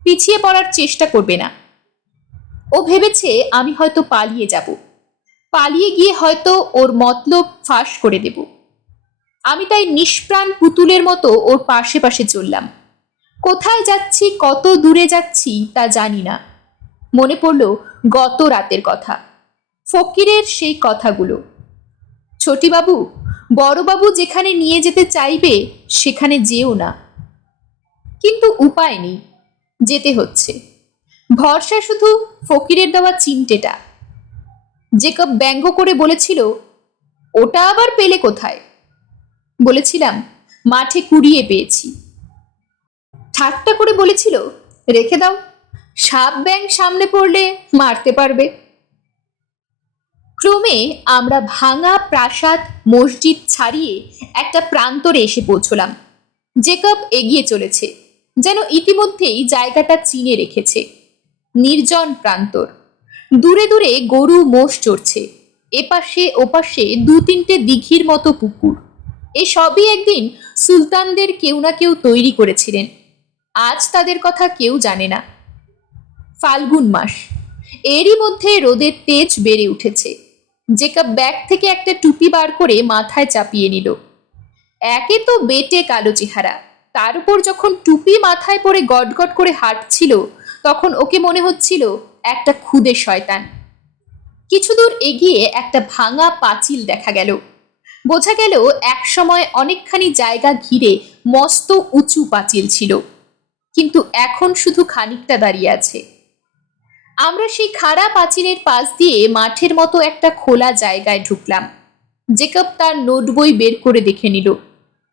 পিছিয়ে পড়ার চেষ্টা করবে না। ও ভেবেছে আমি হয়তো পালিয়ে যাব, পালিয়ে গিয়ে হয়তো ওর মতলব ফাঁস করে দেব। আমি তাই নিষ্প্রাণ পুতুলের মতো ওর পাশে পাশে চললাম। কোথায় যাচ্ছি, কত দূরে যাচ্ছি তা জানি না। মনে পড়ল গত রাতের কথা, ফকিরের সেই কথাগুলো। ছোটিবাবু, বড়বাবু যেখানে নিয়ে যেতে চাইবে সেখানে যেও না। কিন্তু উপায় নেই, যেতে হচ্ছে। ভরসা শুধু ফকিরের দেওয়া চিমটেটা। জেকব ব্যঙ্গ করে বলেছিল, ওটা আবার পেলে কোথায়? বলেছিলাম, মাঠে কুড়িয়ে পেয়েছি। ঠাট্টা করে বলেছিল, রেখে দাও, সাপ ব্যাঙ সামনে পড়লে মারতে পারবে। ক্রমে আমরা ভাঙা প্রাসাদ, মসজিদ ছাড়িয়ে একটা প্রান্তরে এসে পৌঁছলাম। জেকব এগিয়ে চলেছে, যেন ইতিমধ্যেই জায়গাটা চিনে রেখেছে। নির্জন প্রান্তর, দূরে দূরে গরু মোষ চড়ছে। এপাশে ওপাশে 2-3টে দিঘির মতো পুকুর। এসবই একদিন সুলতানদের কেউ না কেউ তৈরি করেছিলেন। আজ তাদের কথা কেউ জানে না। ফাল্গুন মাস, এরই মধ্যে রোদের তেজ বেড়ে উঠেছে। জেকব ব্যাগ থেকে একটা টুপি বার করে মাথায় চাপিয়ে নিল। একে তো বেটে কালো চেহারা, তার উপর যখন টুপি মাথায় পরে গটগট করে হাঁটছিল তখন ওকে মনে হচ্ছিল একটা ক্ষুদে শয়তান। কিছু দূর এগিয়ে একটা ভাঙা পাঁচিল দেখা গেল। বোঝা গেল এক সময় অনেকখানি জায়গা ঘিরে মস্ত উঁচু পাঁচিল ছিল, কিন্তু এখন শুধু খানিকটা দাঁড়িয়ে আছে। আমরা সেই খাড়া পাঁচিলের পাশ দিয়ে মাঠের মতো একটা খোলা জায়গায় ঢুকলাম। জেকব তার নোট বই বের করে দেখে নিল,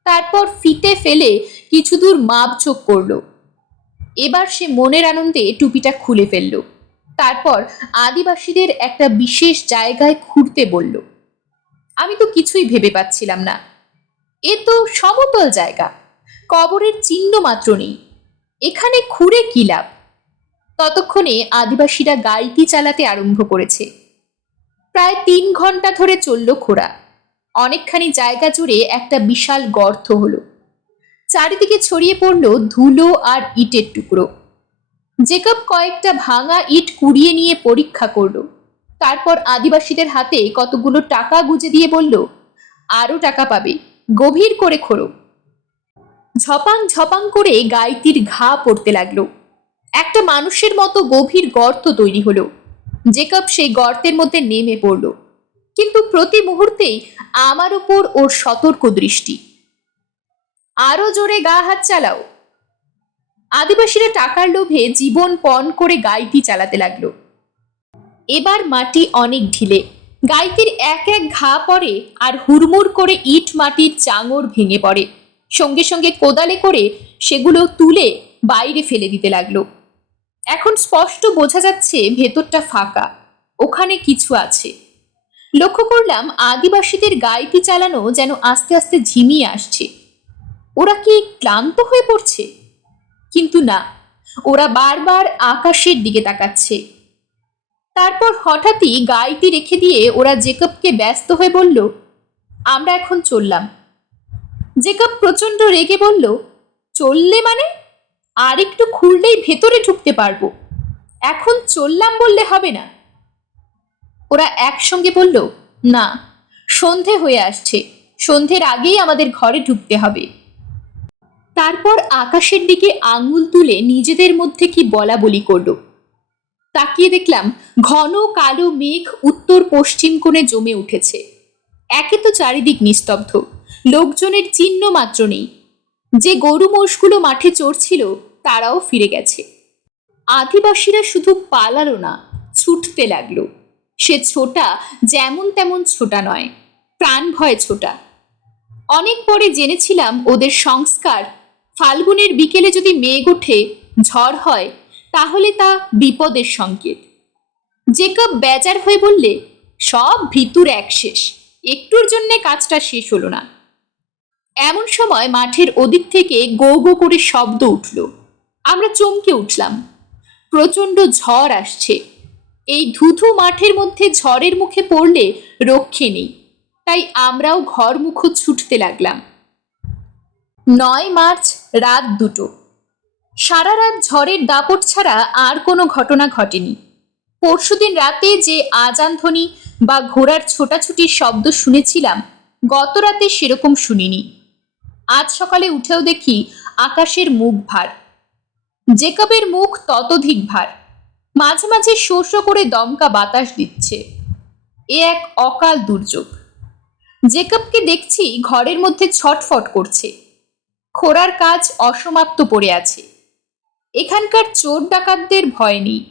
তারপর ফিতে ফেলে কিছু দূর মাপঝোঁক করলো। এবার সে মনের আনন্দে টুপিটা খুলে ফেলল, তারপর আদিবাসীদের একটা বিশেষ জায়গায় খুঁড়তে বলল। আমি তো কিছুই ভেবে পাচ্ছিলাম না। এ তো সমতল জায়গা, কবরের চিহ্ন মাত্র নেই, এখানে খুঁড়ে কি লাভ? ততক্ষণে আদিবাসীরা গাড়িটি চালাতে আরম্ভ করেছে। প্রায় 3 ঘন্টা ধরে চলল খোঁড়া। অনেকখানি জায়গা জুড়ে একটা বিশাল গর্ত হলো। চারিদিকে ছড়িয়ে পড়ল ধুলো আর ইটের টুকরো। জেকব কয়েকটা ভাঙা ইট কুড়িয়ে নিয়ে পরীক্ষা করলো, তারপর আদিবাসীদের হাতে কতগুলো টাকা গুজে দিয়ে বলল, আরো টাকা পাবে, গভীর করে খোঁড়ো। ঝপাং ঝপাং করে গাইতির ঘা পড়তে লাগলো। একটা মানুষের মতো গভীর গর্ত তৈরি হলো। জেকব সেই গর্তের মধ্যে নেমে পড়ল, কিন্তু প্রতি মুহূর্তেই আমার উপর ওর সতর্ক দৃষ্টি। আরো জোরে গা হাত চালাও। আদিবাসীরা টাকার লোভে জীবন পণ করে গাইতি চালাতে লাগলো। এবার মাটি অনেক ঢিলে, গাইতির এক এক ঘা পড়ে আর হুড়মুড় করে ইট মাটির চাঙড় ভেঙে পড়ে। সঙ্গে সঙ্গে কোদালে করে সেগুলো তুলে বাইরে ফেলে দিতে লাগলো। এখন স্পষ্ট বোঝা যাচ্ছে ভেতরটা ফাঁকা, ওখানে কিছু আছে। লক্ষ্য করলাম আদিবাসীদের গাইতি চালানো যেন আস্তে আস্তে ঝিমিয়ে আসছে। ওরা কি ক্লান্ত হয়ে পড়ছে? কিন্তু না, ওরা বারবার আকাশের দিকে তাকাচ্ছে। তারপর হঠাৎই গাইতি রেখে দিয়ে ওরা জেকবকে ব্যস্ত হয়ে বলল, আমরা এখন চললাম। জেকব প্রচন্ড রেগে বলল, চললে মানে? আর একটু খুঁড়লেই ভেতরে ঢুকতে পারবো, এখন চললাম বললে হবে না। ওরা একসঙ্গে বলল, না, সন্ধে হয়ে আসছে, সন্ধ্যের আগেই আমাদের ঘরে ঢুকতে হবে। তারপর আকাশের দিকে আঙুল তুলে নিজেদের মধ্যে কি বলা বলি করলো। তাকিয়ে দেখলাম ঘন কালো মেঘ উত্তর পশ্চিম কোণে জমে উঠেছে। একে তো চারিদিক নিস্তব্ধ, লোকজনের চিহ্ন মাত্র নেই। যে গরু মোষগুলো মাঠে চড়ছিল তারাও ফিরে গেছে। আদিবাসীরা শুধু পালালো না, ছুটতে লাগলো। সে ছোটা যেমন তেমন ছোটা নয়, প্রাণ ভয় ছোটা। অনেক পরে জেনেছিলাম ওদের সংস্কার, ফাল্গুনের বিকেলে যদি মেঘ ওঠে, ঝড় হয়, তাহলে তা বিপদের সংকেত। জেকব বেজার হয়ে বললে, সব ভিতুর এক শেষ, একটুর জন্যে কাজটা শেষ হলো না। এমন সময় মাঠের ওদিক থেকে গো গো করে শব্দ উঠল। আমরা চমকে উঠলাম। প্রচণ্ড ঝড় আসছে। এই ধুধু মাঠের মধ্যে ঝড়ের মুখে পড়লে রক্ষে নেই, তাই আমরাও ঘরমুখো ছুটতে লাগলাম। 9 মার্চ রাত 2টো। সারা রাত ঝড়ের দাপট ছাড়া আর কোনো ঘটনা ঘটেনি। পরশুদিন রাতে যে আজান ধ্বনি বা ঘোড়ার ছোটাছুটির শব্দ শুনেছিলাম, গত রাতে সেরকম শুনিনি। আজ সকালে উঠেও দেখি আকাশের মুখ ভার। জেকবের মুখ ততোধিক ভার, মাঝে মাঝে শো শো করে দমকা বাতাস দিচ্ছে। এ এক অকাল দুর্যোগ। জেকবকে দেখছি ঘরের মধ্যে ছটফট করছে। খোঁড়ার কাজ অসমাপ্ত পড়ে আছে। এখানকার চোর ডাকাতদের ভয় নেই।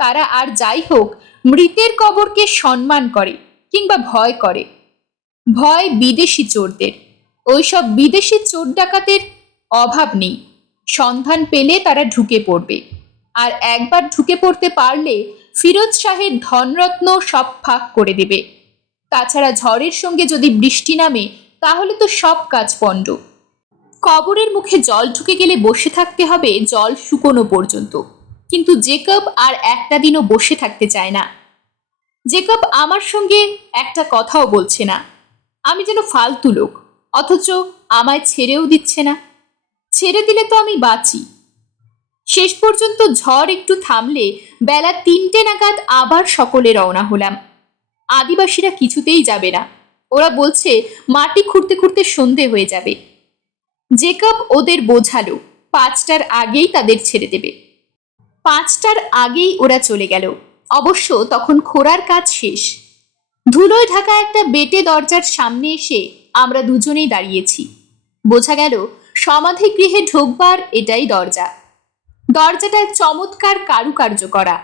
তারা আর যাই হোক মৃতের কবরকে সম্মান করে কিংবা ভয় করে। ভয় বিদেশি চোরদের। ওইসব বিদেশি চোর ডাকাতের অভাব নেই। সন্ধান পেলে তারা ঢুকে পড়বে, আর একবার ঢুকে পড়তে পারলে ফিরোজ শাহের ধনরত্ন সব ফাঁক করে দেবে। তাছাড়া ঝড়ের সঙ্গে যদি বৃষ্টি নামে তাহলে তো সব কাজ পণ্ড। কবরের মুখে জল ঢুকে গেলে বসে থাকতে হবে জল শুকোনো পর্যন্ত, কিন্তু জেকব আর একটা দিনও বসে থাকতে চায় না। জেকব আমার সঙ্গে একটা কথাও বলছে না। আমি যেন ফালতু লোক, অথচ আমায় ছেড়েও দিচ্ছে না। ছেড়ে দিলে তো আমি বাঁচি। শেষ পর্যন্ত ঝড় একটু থামলে বেলা 3টে নাগাদ আবার সকলে রওনা হলাম। আদিবাসীরা কিছুতেই যাবে না। ওরা বলছে মাটি খুঁড়তে খুঁড়তে সন্ধে হয়ে যাবে। জেকব ওদের বোঝালো 5টার আগেই তাদের ছেড়ে দেবে। 5টার আগেই ওরা চলে গেল। অবশ্য তখন খোঁড়ার কাজ শেষ। ধুলোয় ঢাকা একটা বেটে দরজার সামনে এসে আমরা দুজনেই দাঁড়িয়েছি। বোঝা গেল সমাধিগৃহে ঢোকবার এটাই দরজা। দরজাটায় চমৎকার কারুকার্য করা।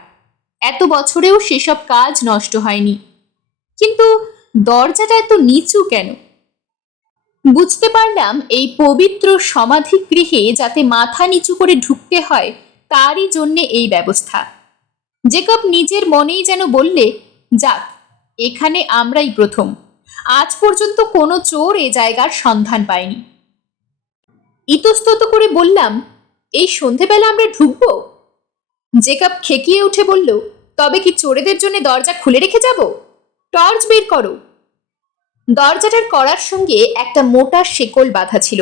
এত বছরেও সেসব কাজ নষ্ট হয়নি। কিন্তু দরজাটা এত নিচু কেন? বুঝতে পারলাম এই পবিত্র সমাধিগৃহে যাতে মাথা নিচু করে ঢুকতে হয় তারই জন্যে এই ব্যবস্থা। জেকব নিজের মনেই যেন বললে, যাক, এখানে আমরাই প্রথম। আজ পর্যন্ত কোনো চোর এ জায়গার সন্ধান পায়নি। ইতস্তত করে বললাম, এই সন্ধেবেলা আমরা ঢুকবো? জেকব খেকিয়ে উঠে বলল, তবে কি চোরেদের জন্য দরজা খুলে রেখে যাব? টর্চ বের করো। দরজাটার কড়ার সঙ্গে একটা মোটা শেকল বাঁধা ছিল,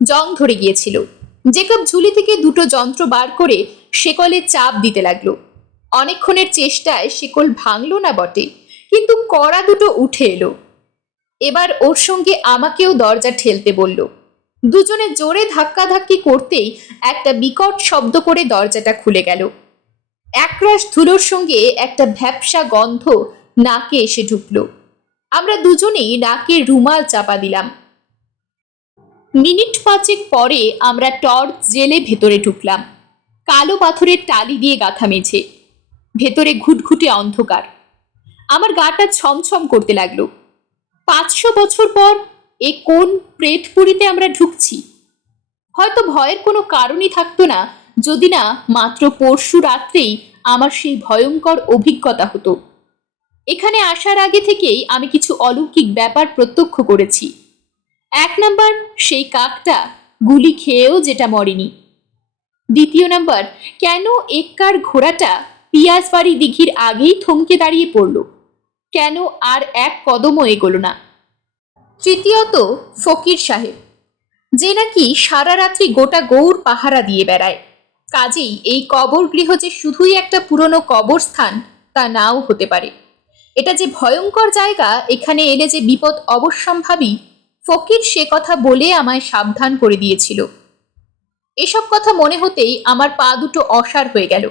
জং ধরে গিয়েছিল। জেকব ঝুলি থেকে দুটো যন্ত্র বার করে শেকলে চাপ দিতে লাগলো। অনেকক্ষণের চেষ্টায় শেকল ভাঙলো না বটে, কিন্তু কড়া দুটো উঠে এলো। এবার ওর সঙ্গে আমাকেও দরজা ঠেলতে বলল। দুজনে জোরে ধাক্কাধাক্কি করতেই একটা বিকট শব্দ করে দরজাটা খুলে গেল। একরাশ ধুলোর সঙ্গে একটা ভ্যাপসা গন্ধ নাকে এসে ঢুকলো। আমরা দুজনেই নাকে রুমাল চাপা দিলাম। মিনিট 5 পরে আমরা টর্চ জেলে ভেতরে ঢুকলাম। কালো পাথরের টালি দিয়ে গাঁথা মেঝে, ভেতরে ঘুটঘুটে অন্ধকার। আমার গাটা ছমছম করতে লাগলো। 500 বছর পর এ কোন প্রেতপুরীতে আমরা ঢুকছি? হয়তো ভয়ের কোনো কারণই থাকতো না যদি না মাত্র পরশু রাত্রেই আমার সেই ভয়ঙ্কর অভিজ্ঞতা হতো। এখানে আসার আগে থেকেই আমি কিছু অলৌকিক ব্যাপার প্রত্যক্ষ করেছি। 1 নাম্বার, সেই কাকটা গুলি খেয়েও যেটা মরেনি। 2 নাম্বার, কেন এক্কার ঘোড়াটা পিয়াজবাড়ি দিঘির আগেই থমকে দাঁড়িয়ে পড়ল? কেন আর এক কদমও এগোলো না? 3য়ত, ফকির সাহেব, যে নাকি সারা রাত্রি গোটা গৌড় পাহারা দিয়ে বেড়ায়। কাজেই এই কবর গৃহ যে শুধুই একটা পুরনো কবরস্থান তা নাও হতে পারে। এটা যে ভয়ঙ্কর জায়গা, এখানে এলে যে বিপদ অবশ্যম্ভাবী, ফকির সে কথা বলে আমায় সাবধান করে দিয়েছিল। এসব কথা মনে হতেই আমার পা দুটো অসাড় হয়ে গেল,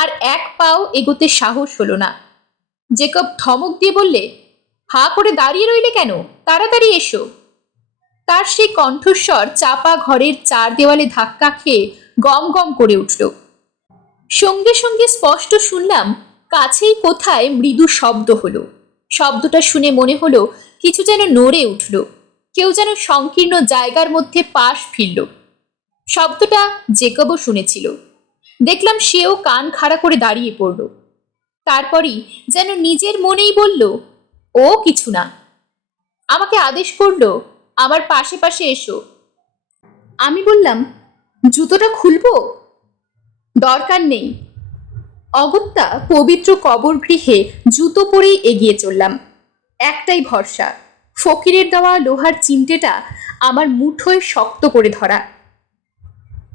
আর এক পাও এগোতে সাহস হলো না। জেকব ধমক দিয়ে বললে, হা করে দাঁড়িয়ে রইলে কেন? তাড়াতাড়ি এসো। তার সেই কণ্ঠস্বর চাপা ঘরের 4 দেওয়ালে ধাক্কা খেয়ে গম গম করে উঠল। সঙ্গে সঙ্গে স্পষ্ট শুনলাম কাছেই কোথায় মৃদু শব্দ হলো। শব্দটা শুনে মনে হলো কিছু যেন নড়ে উঠল, কেউ যেন সংকীর্ণ জায়গার মধ্যে পাশ ফিরল। শব্দটা জেকবও শুনেছিল। দেখলাম সেও কান খাড়া করে দাঁড়িয়ে পড়ল। তারপরই যেন নিজের মনেই বলল, ও কিছু না। আমাকে আদেশ করলো, আমার পাশে পাশে এসো। আমি বললাম, জুতোটা খুলবো? দরকার নেই। অগত্যা পবিত্র কবর গৃহে জুতো পরেই এগিয়ে চললাম। একটাই ভরসা, ফকিরের দেওয়া লোহার চিমটেটা আমার মুঠোয় শক্ত করে ধরা।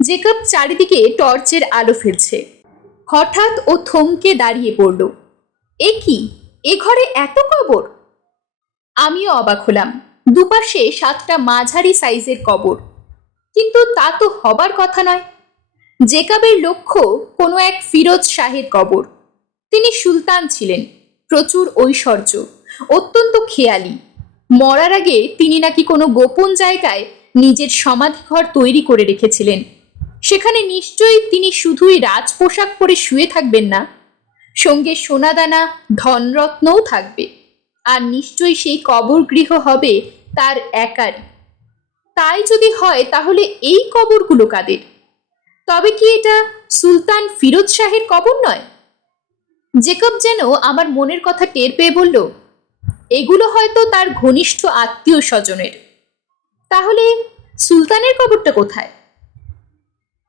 জেকব চারিদিকে টর্চের আলো ফেলছে। হঠাৎ ও থমকে দাঁড়িয়ে পড়ল। এ কি, এ ঘরে এত কবর? আমিও অবাক হলাম। দুপাশে 7টা মাঝারি সাইজের কবর, কিন্তু তা তো হবার কথা নয়। জেকবের লক্ষ্য কোনো এক ফিরোজ শাহের কবর। তিনি সুলতান ছিলেন, প্রচুর ঐশ্বর্য, অত্যন্ত খেয়ালি। মরার আগে তিনি নাকি কোনো গোপন জায়গায় নিজের সমাধিঘর তৈরি করে রেখেছিলেন। সেখানে নিশ্চয়ই তিনি শুধুই রাজ পোশাক পরে শুয়ে থাকবেন না, সঙ্গে সোনাদানা ধনরত্নও থাকবে। আর নিশ্চয়ই সেই কবর গৃহ হবে তার একারই। তাই যদি হয় তাহলে এই কবরগুলো কাদের? তবে কি এটা সুলতান ফিরোজ শাহের কবর নয়? জেকব যেন আমার মনের কথা টের পেয়ে বলল, এগুলো হয়তো তার ঘনিষ্ঠ আত্মীয় স্বজনের। তাহলে সুলতানের কবরটা কোথায়?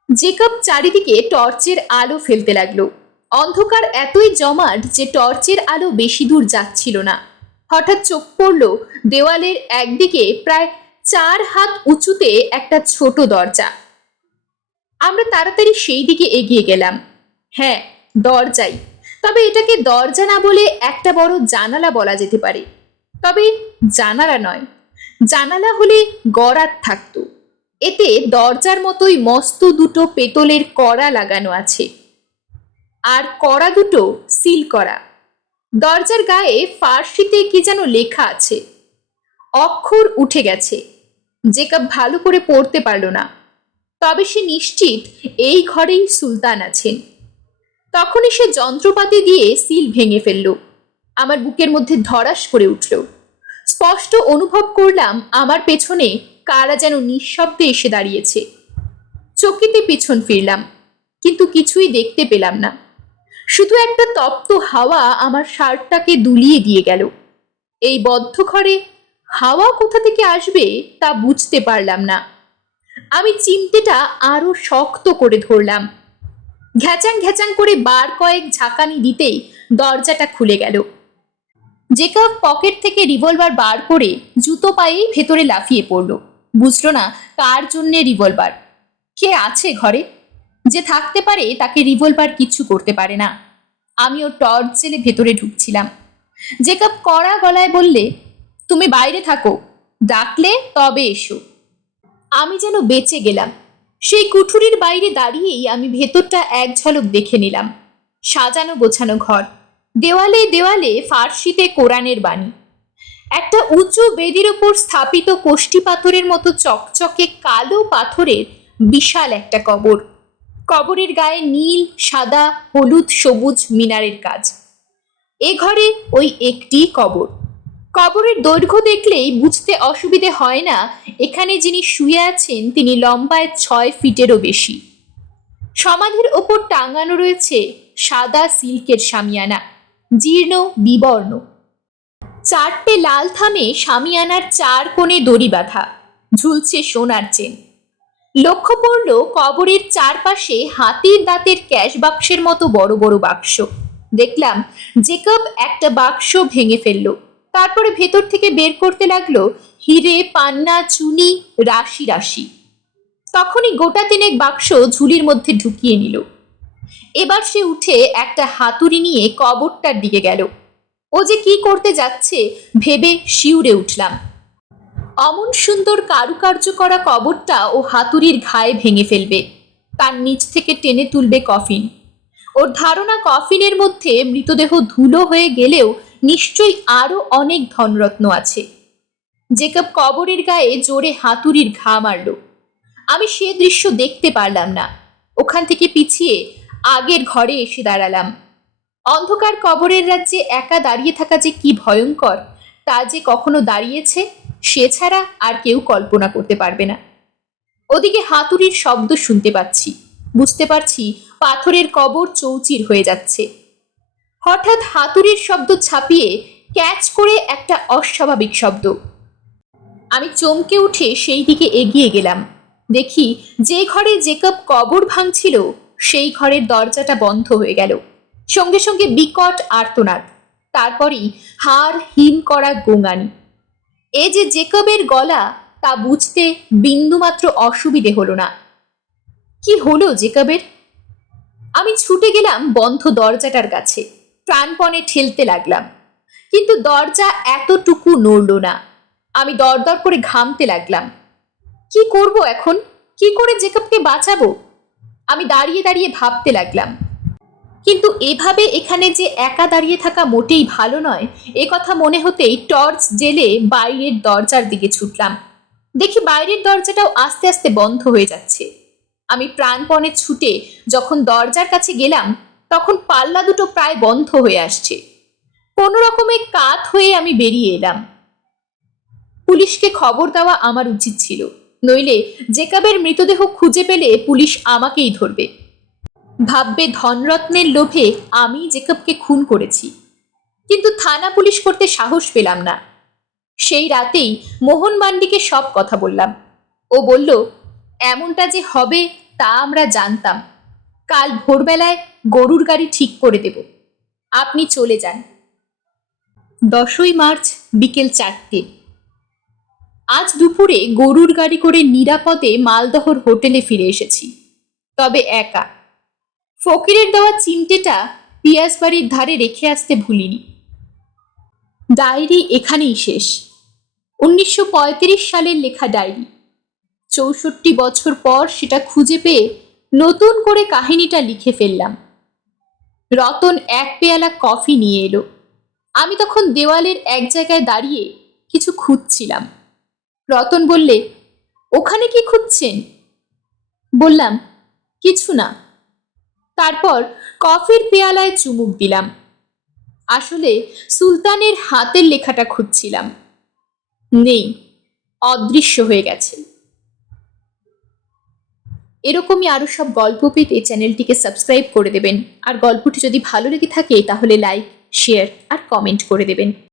জেকব চারিদিকে টর্চের আলো ফেলতে লাগলো। অন্ধকার এতই জমাট যে টর্চের আলো বেশি দূর যাচ্ছিল না। হঠাৎ চোখ পড়ল দেওয়ালের একদিকে প্রায় 4 হাত উঁচুতে একটা ছোট দরজা। আমরা তাড়াতাড়ি সেই দিকে এগিয়ে গেলাম। হ্যাঁ, দরজাই। তবে এটাকে দরজা না বলে একটা বড় জানালা বলা যেতে পারে। তবে জানালা নয়, জানালা হলে গরাদ থাকতো। এতে দরজার মতোই মস্ত দুটো পেতলের কড়া লাগানো আছে, আর কড়া দুটো সিল করা। দরজার গায়ে ফার্সিতে কি যেন লেখা আছে, অক্ষর উঠে গেছে। জেকব ভালো করে পড়তে পারল না, তবে সে নিশ্চিত এই ঘরেই সুলতান আছেন। তখনই সে যন্ত্রপাতি দিয়ে সিল ভেঙে ফেলল। আমার বুকের মধ্যে ধড়াস করে উঠল। স্পষ্ট অনুভব করলাম আমার পেছনে কারা যেন নিঃশব্দে এসে দাঁড়িয়েছে। চকিতে পিছন ফিরলাম, কিন্তু কিছুই দেখতে পেলাম না। শুধু একটা তপ্ত হাওয়া আমার শার্টটাকে দুলিয়ে দিয়ে গেল। এই বদ্ধ ঘরে হাওয়া কোথা থেকে আসবে তা বুঝতে পারলাম না। আমি চিমটেটা আরো শক্ত করে ধরলাম। ঘ্যাচাং ঘ্যাচাং করে বার কয়েক ঝাঁকানি দিতেই দরজাটা খুলে গেল। জেকব পকেট থেকে রিভলভার বার করে জুতো পায়েই ভেতরে লাফিয়ে পড়ল। বুঝল না কার জন্যে রিভলভার, কে আছে ঘরে। যে থাকতে পারে তাকে রিভলভার কিচ্ছু করতে পারে না। আমিও টর্চ জেলে ভেতরে ঢুকছিলাম। জেকব কড়া গলায় বললে, তুমি বাইরে থাকো, ডাকলে তবে এসো। আমি যেন বেঁচে গেলাম। সেই কুঠুরির বাইরে দাঁড়িয়েই আমি ভেতরটা এক ঝলক দেখে নিলাম। সাজানো গোছানো ঘর, দেওয়ালে দেওয়ালে ফার্সিতে কোরআনের বাণী। একটা উঁচু বেদির ওপর স্থাপিত কোষ্ঠী পাথরের মতো চকচকে কালো পাথরের বিশাল একটা কবর। কবরের গায়ে নীল, সাদা, হলুদ, সবুজ মিনারের কাজ। এ ঘরে ওই একটি কবর। কবরের দৈর্ঘ্য দেখলেই বুঝতে অসুবিধে হয় না এখানে যিনি শুয়ে আছেন তিনি লম্বায় 6 ফিটেরও বেশি। সমাধির ওপর টাঙানো রয়েছে সাদা সিল্কের শামিয়ানা, জীর্ণ বিবর্ণ। 4টে লাল থামে শামিয়ানার 4 কোণে দড়ি বাঁধা, ঝুলছে সোনার চেন। লক্ষ্য পড়ল কবরের চারপাশে হাতির দাঁতের ক্যাশ বাক্সের মতো বড় বড় বাক্স। দেখলাম জেকব একটা বাক্স ভেঙে ফেলল, তারপরে ভেতর থেকে বের করতে লাগলো হিরে, পান্না, চুনি, রাশি রাশি। তখনই গোটা 3 বাক্স ঝুলির মধ্যে ঢুকিয়ে নিল। এবার সে উঠে একটা হাতুড়ি নিয়ে কবরটার দিকে গেল। ও যে কি করতে যাচ্ছে ভেবে শিউরে উঠলাম। অমন সুন্দর কারুকার্য করা কবরটা ও হাতুড়ির ঘায়ে ভেঙে ফেলবে, তার নিচ থেকে টেনে তুলবে কফিন। ওর ধারণা কফিনের মধ্যে মৃতদেহ ধুলো হয়ে গেলেও নিশ্চয়ই আরো অনেক ধনরত্ন আছে। জেকব কবরের গায়ে জোরে হাতুড়ির ঘা মারল। আমি সে দৃশ্য দেখতে পারলাম না। ওখান থেকে পিছিয়ে আগের ঘরে এসে দাঁড়ালাম। অন্ধকার কবরের রাজ্যে একা দাঁড়িয়ে থাকা যে কি ভয়ঙ্কর তা যে কখনো দাঁড়িয়েছে সে ছাড়া আর কেউ কল্পনা করতে পারবে না। ওদিকে হাতুড়ির শব্দ শুনতে পাচ্ছি, বুঝতে পারছি পাথরের কবর চৌচির হয়ে যাচ্ছে। হঠাৎ হাতুড়ির শব্দ ছাপিয়ে ক্যাচ করে একটা অস্বাভাবিক শব্দ। আমি চমকে উঠে সেই দিকে এগিয়ে গেলাম। দেখি যে ঘরে জেকব কবর ভাঙছিল সেই ঘরের দরজাটা বন্ধ হয়ে গেল। সঙ্গে সঙ্গে বিকট আর্তনাদ, তারপরই হাড় হিম করা গোঙানি। এ যে জেকবের গলা তা বুঝতে বিন্দুমাত্র অসুবিধে হলো না। কি হলো জেকবের? আমি ছুটে গেলাম বন্ধ দরজাটার কাছে, প্রাণপণে ঠেলতে লাগলাম, কিন্তু দরজা এতটুকু নড়ল না। আমি দরদর করে ঘামতে লাগলাম। কি করব এখন? কি করে জেকবকে বাঁচাবো? আমি দাঁড়িয়ে দাঁড়িয়ে ভাবতে লাগলাম। কিন্তু এভাবে এখানে যে একা দাঁড়িয়ে থাকা মোটেই ভালো নয় এ কথা মনে হতেই টর্চ জেলে বাইরের দরজার দিকে ছুটলাম। দেখি বাইরের দরজাটাও আস্তে আস্তে বন্ধ হয়ে যাচ্ছে। আমি প্রাণপণে ছুটে যখন দরজার কাছে গেলাম তখন পাল্লা দুটো প্রায় বন্ধ হয়ে আসছে। কোনো রকমে কাত হয়ে আমি বেরিয়ে এলাম। পুলিশকে খবর দেওয়া আমার উচিত ছিল, নইলে জেকবের মৃতদেহ খুঁজে পেলে পুলিশ আমাকেই ধরবে। ভাববে ধনরত্নের লোভে আমি জেকবকে খুন করেছি। কিন্তু থানা পুলিশ করতে সাহস পেলাম না। সেই রাতেই মোহন মান্ডিকে সব কথা বললাম। ও বলল, এমনটা যে হবে তা আমরা জানতাম। কাল ভোরবেলায় গরুর গাড়ি ঠিক করে দেব, আপনি চলে যান। 10ই মার্চ বিকেল 4টে। আজ দুপুরে গরুর গাড়ি করে নিরাপদে মালদহর হোটেলে ফিরে এসেছি, তবে একা। ফকিরের দেওয়া চিমটেটা পিয়াস বাড়ির ধারে রেখে আসতে ভুলিনি। ডায়েরি এখানেই শেষ। 1935 সালের লেখা ডায়েরি। 64 বছর পর সেটা খুঁজে পেয়ে নতুন করে কাহিনীটা লিখে ফেললাম। রতন এক পেয়ালা কফি নিয়ে এলো। আমি তখন দেওয়ালের এক জায়গায় দাঁড়িয়ে কিছু খুঁজছিলাম। রতন বললে, ওখানে কি খুঁজছেন? বললাম, কিছু না। তারপর কফির পেয়ালায় চুমুক দিলাম। আসলে সুলতানের হাতের লেখাটা খুঁজছিলাম। নেই, অদৃশ্য হয়ে গেছে। এরকমই আরো সব গল্প পেতে চ্যানেলটিকে সাবস্ক্রাইব করে দেবেন। আর গল্পটি যদি ভালো লেগে থাকে তাহলে লাইক, শেয়ার আর কমেন্ট করে দেবেন।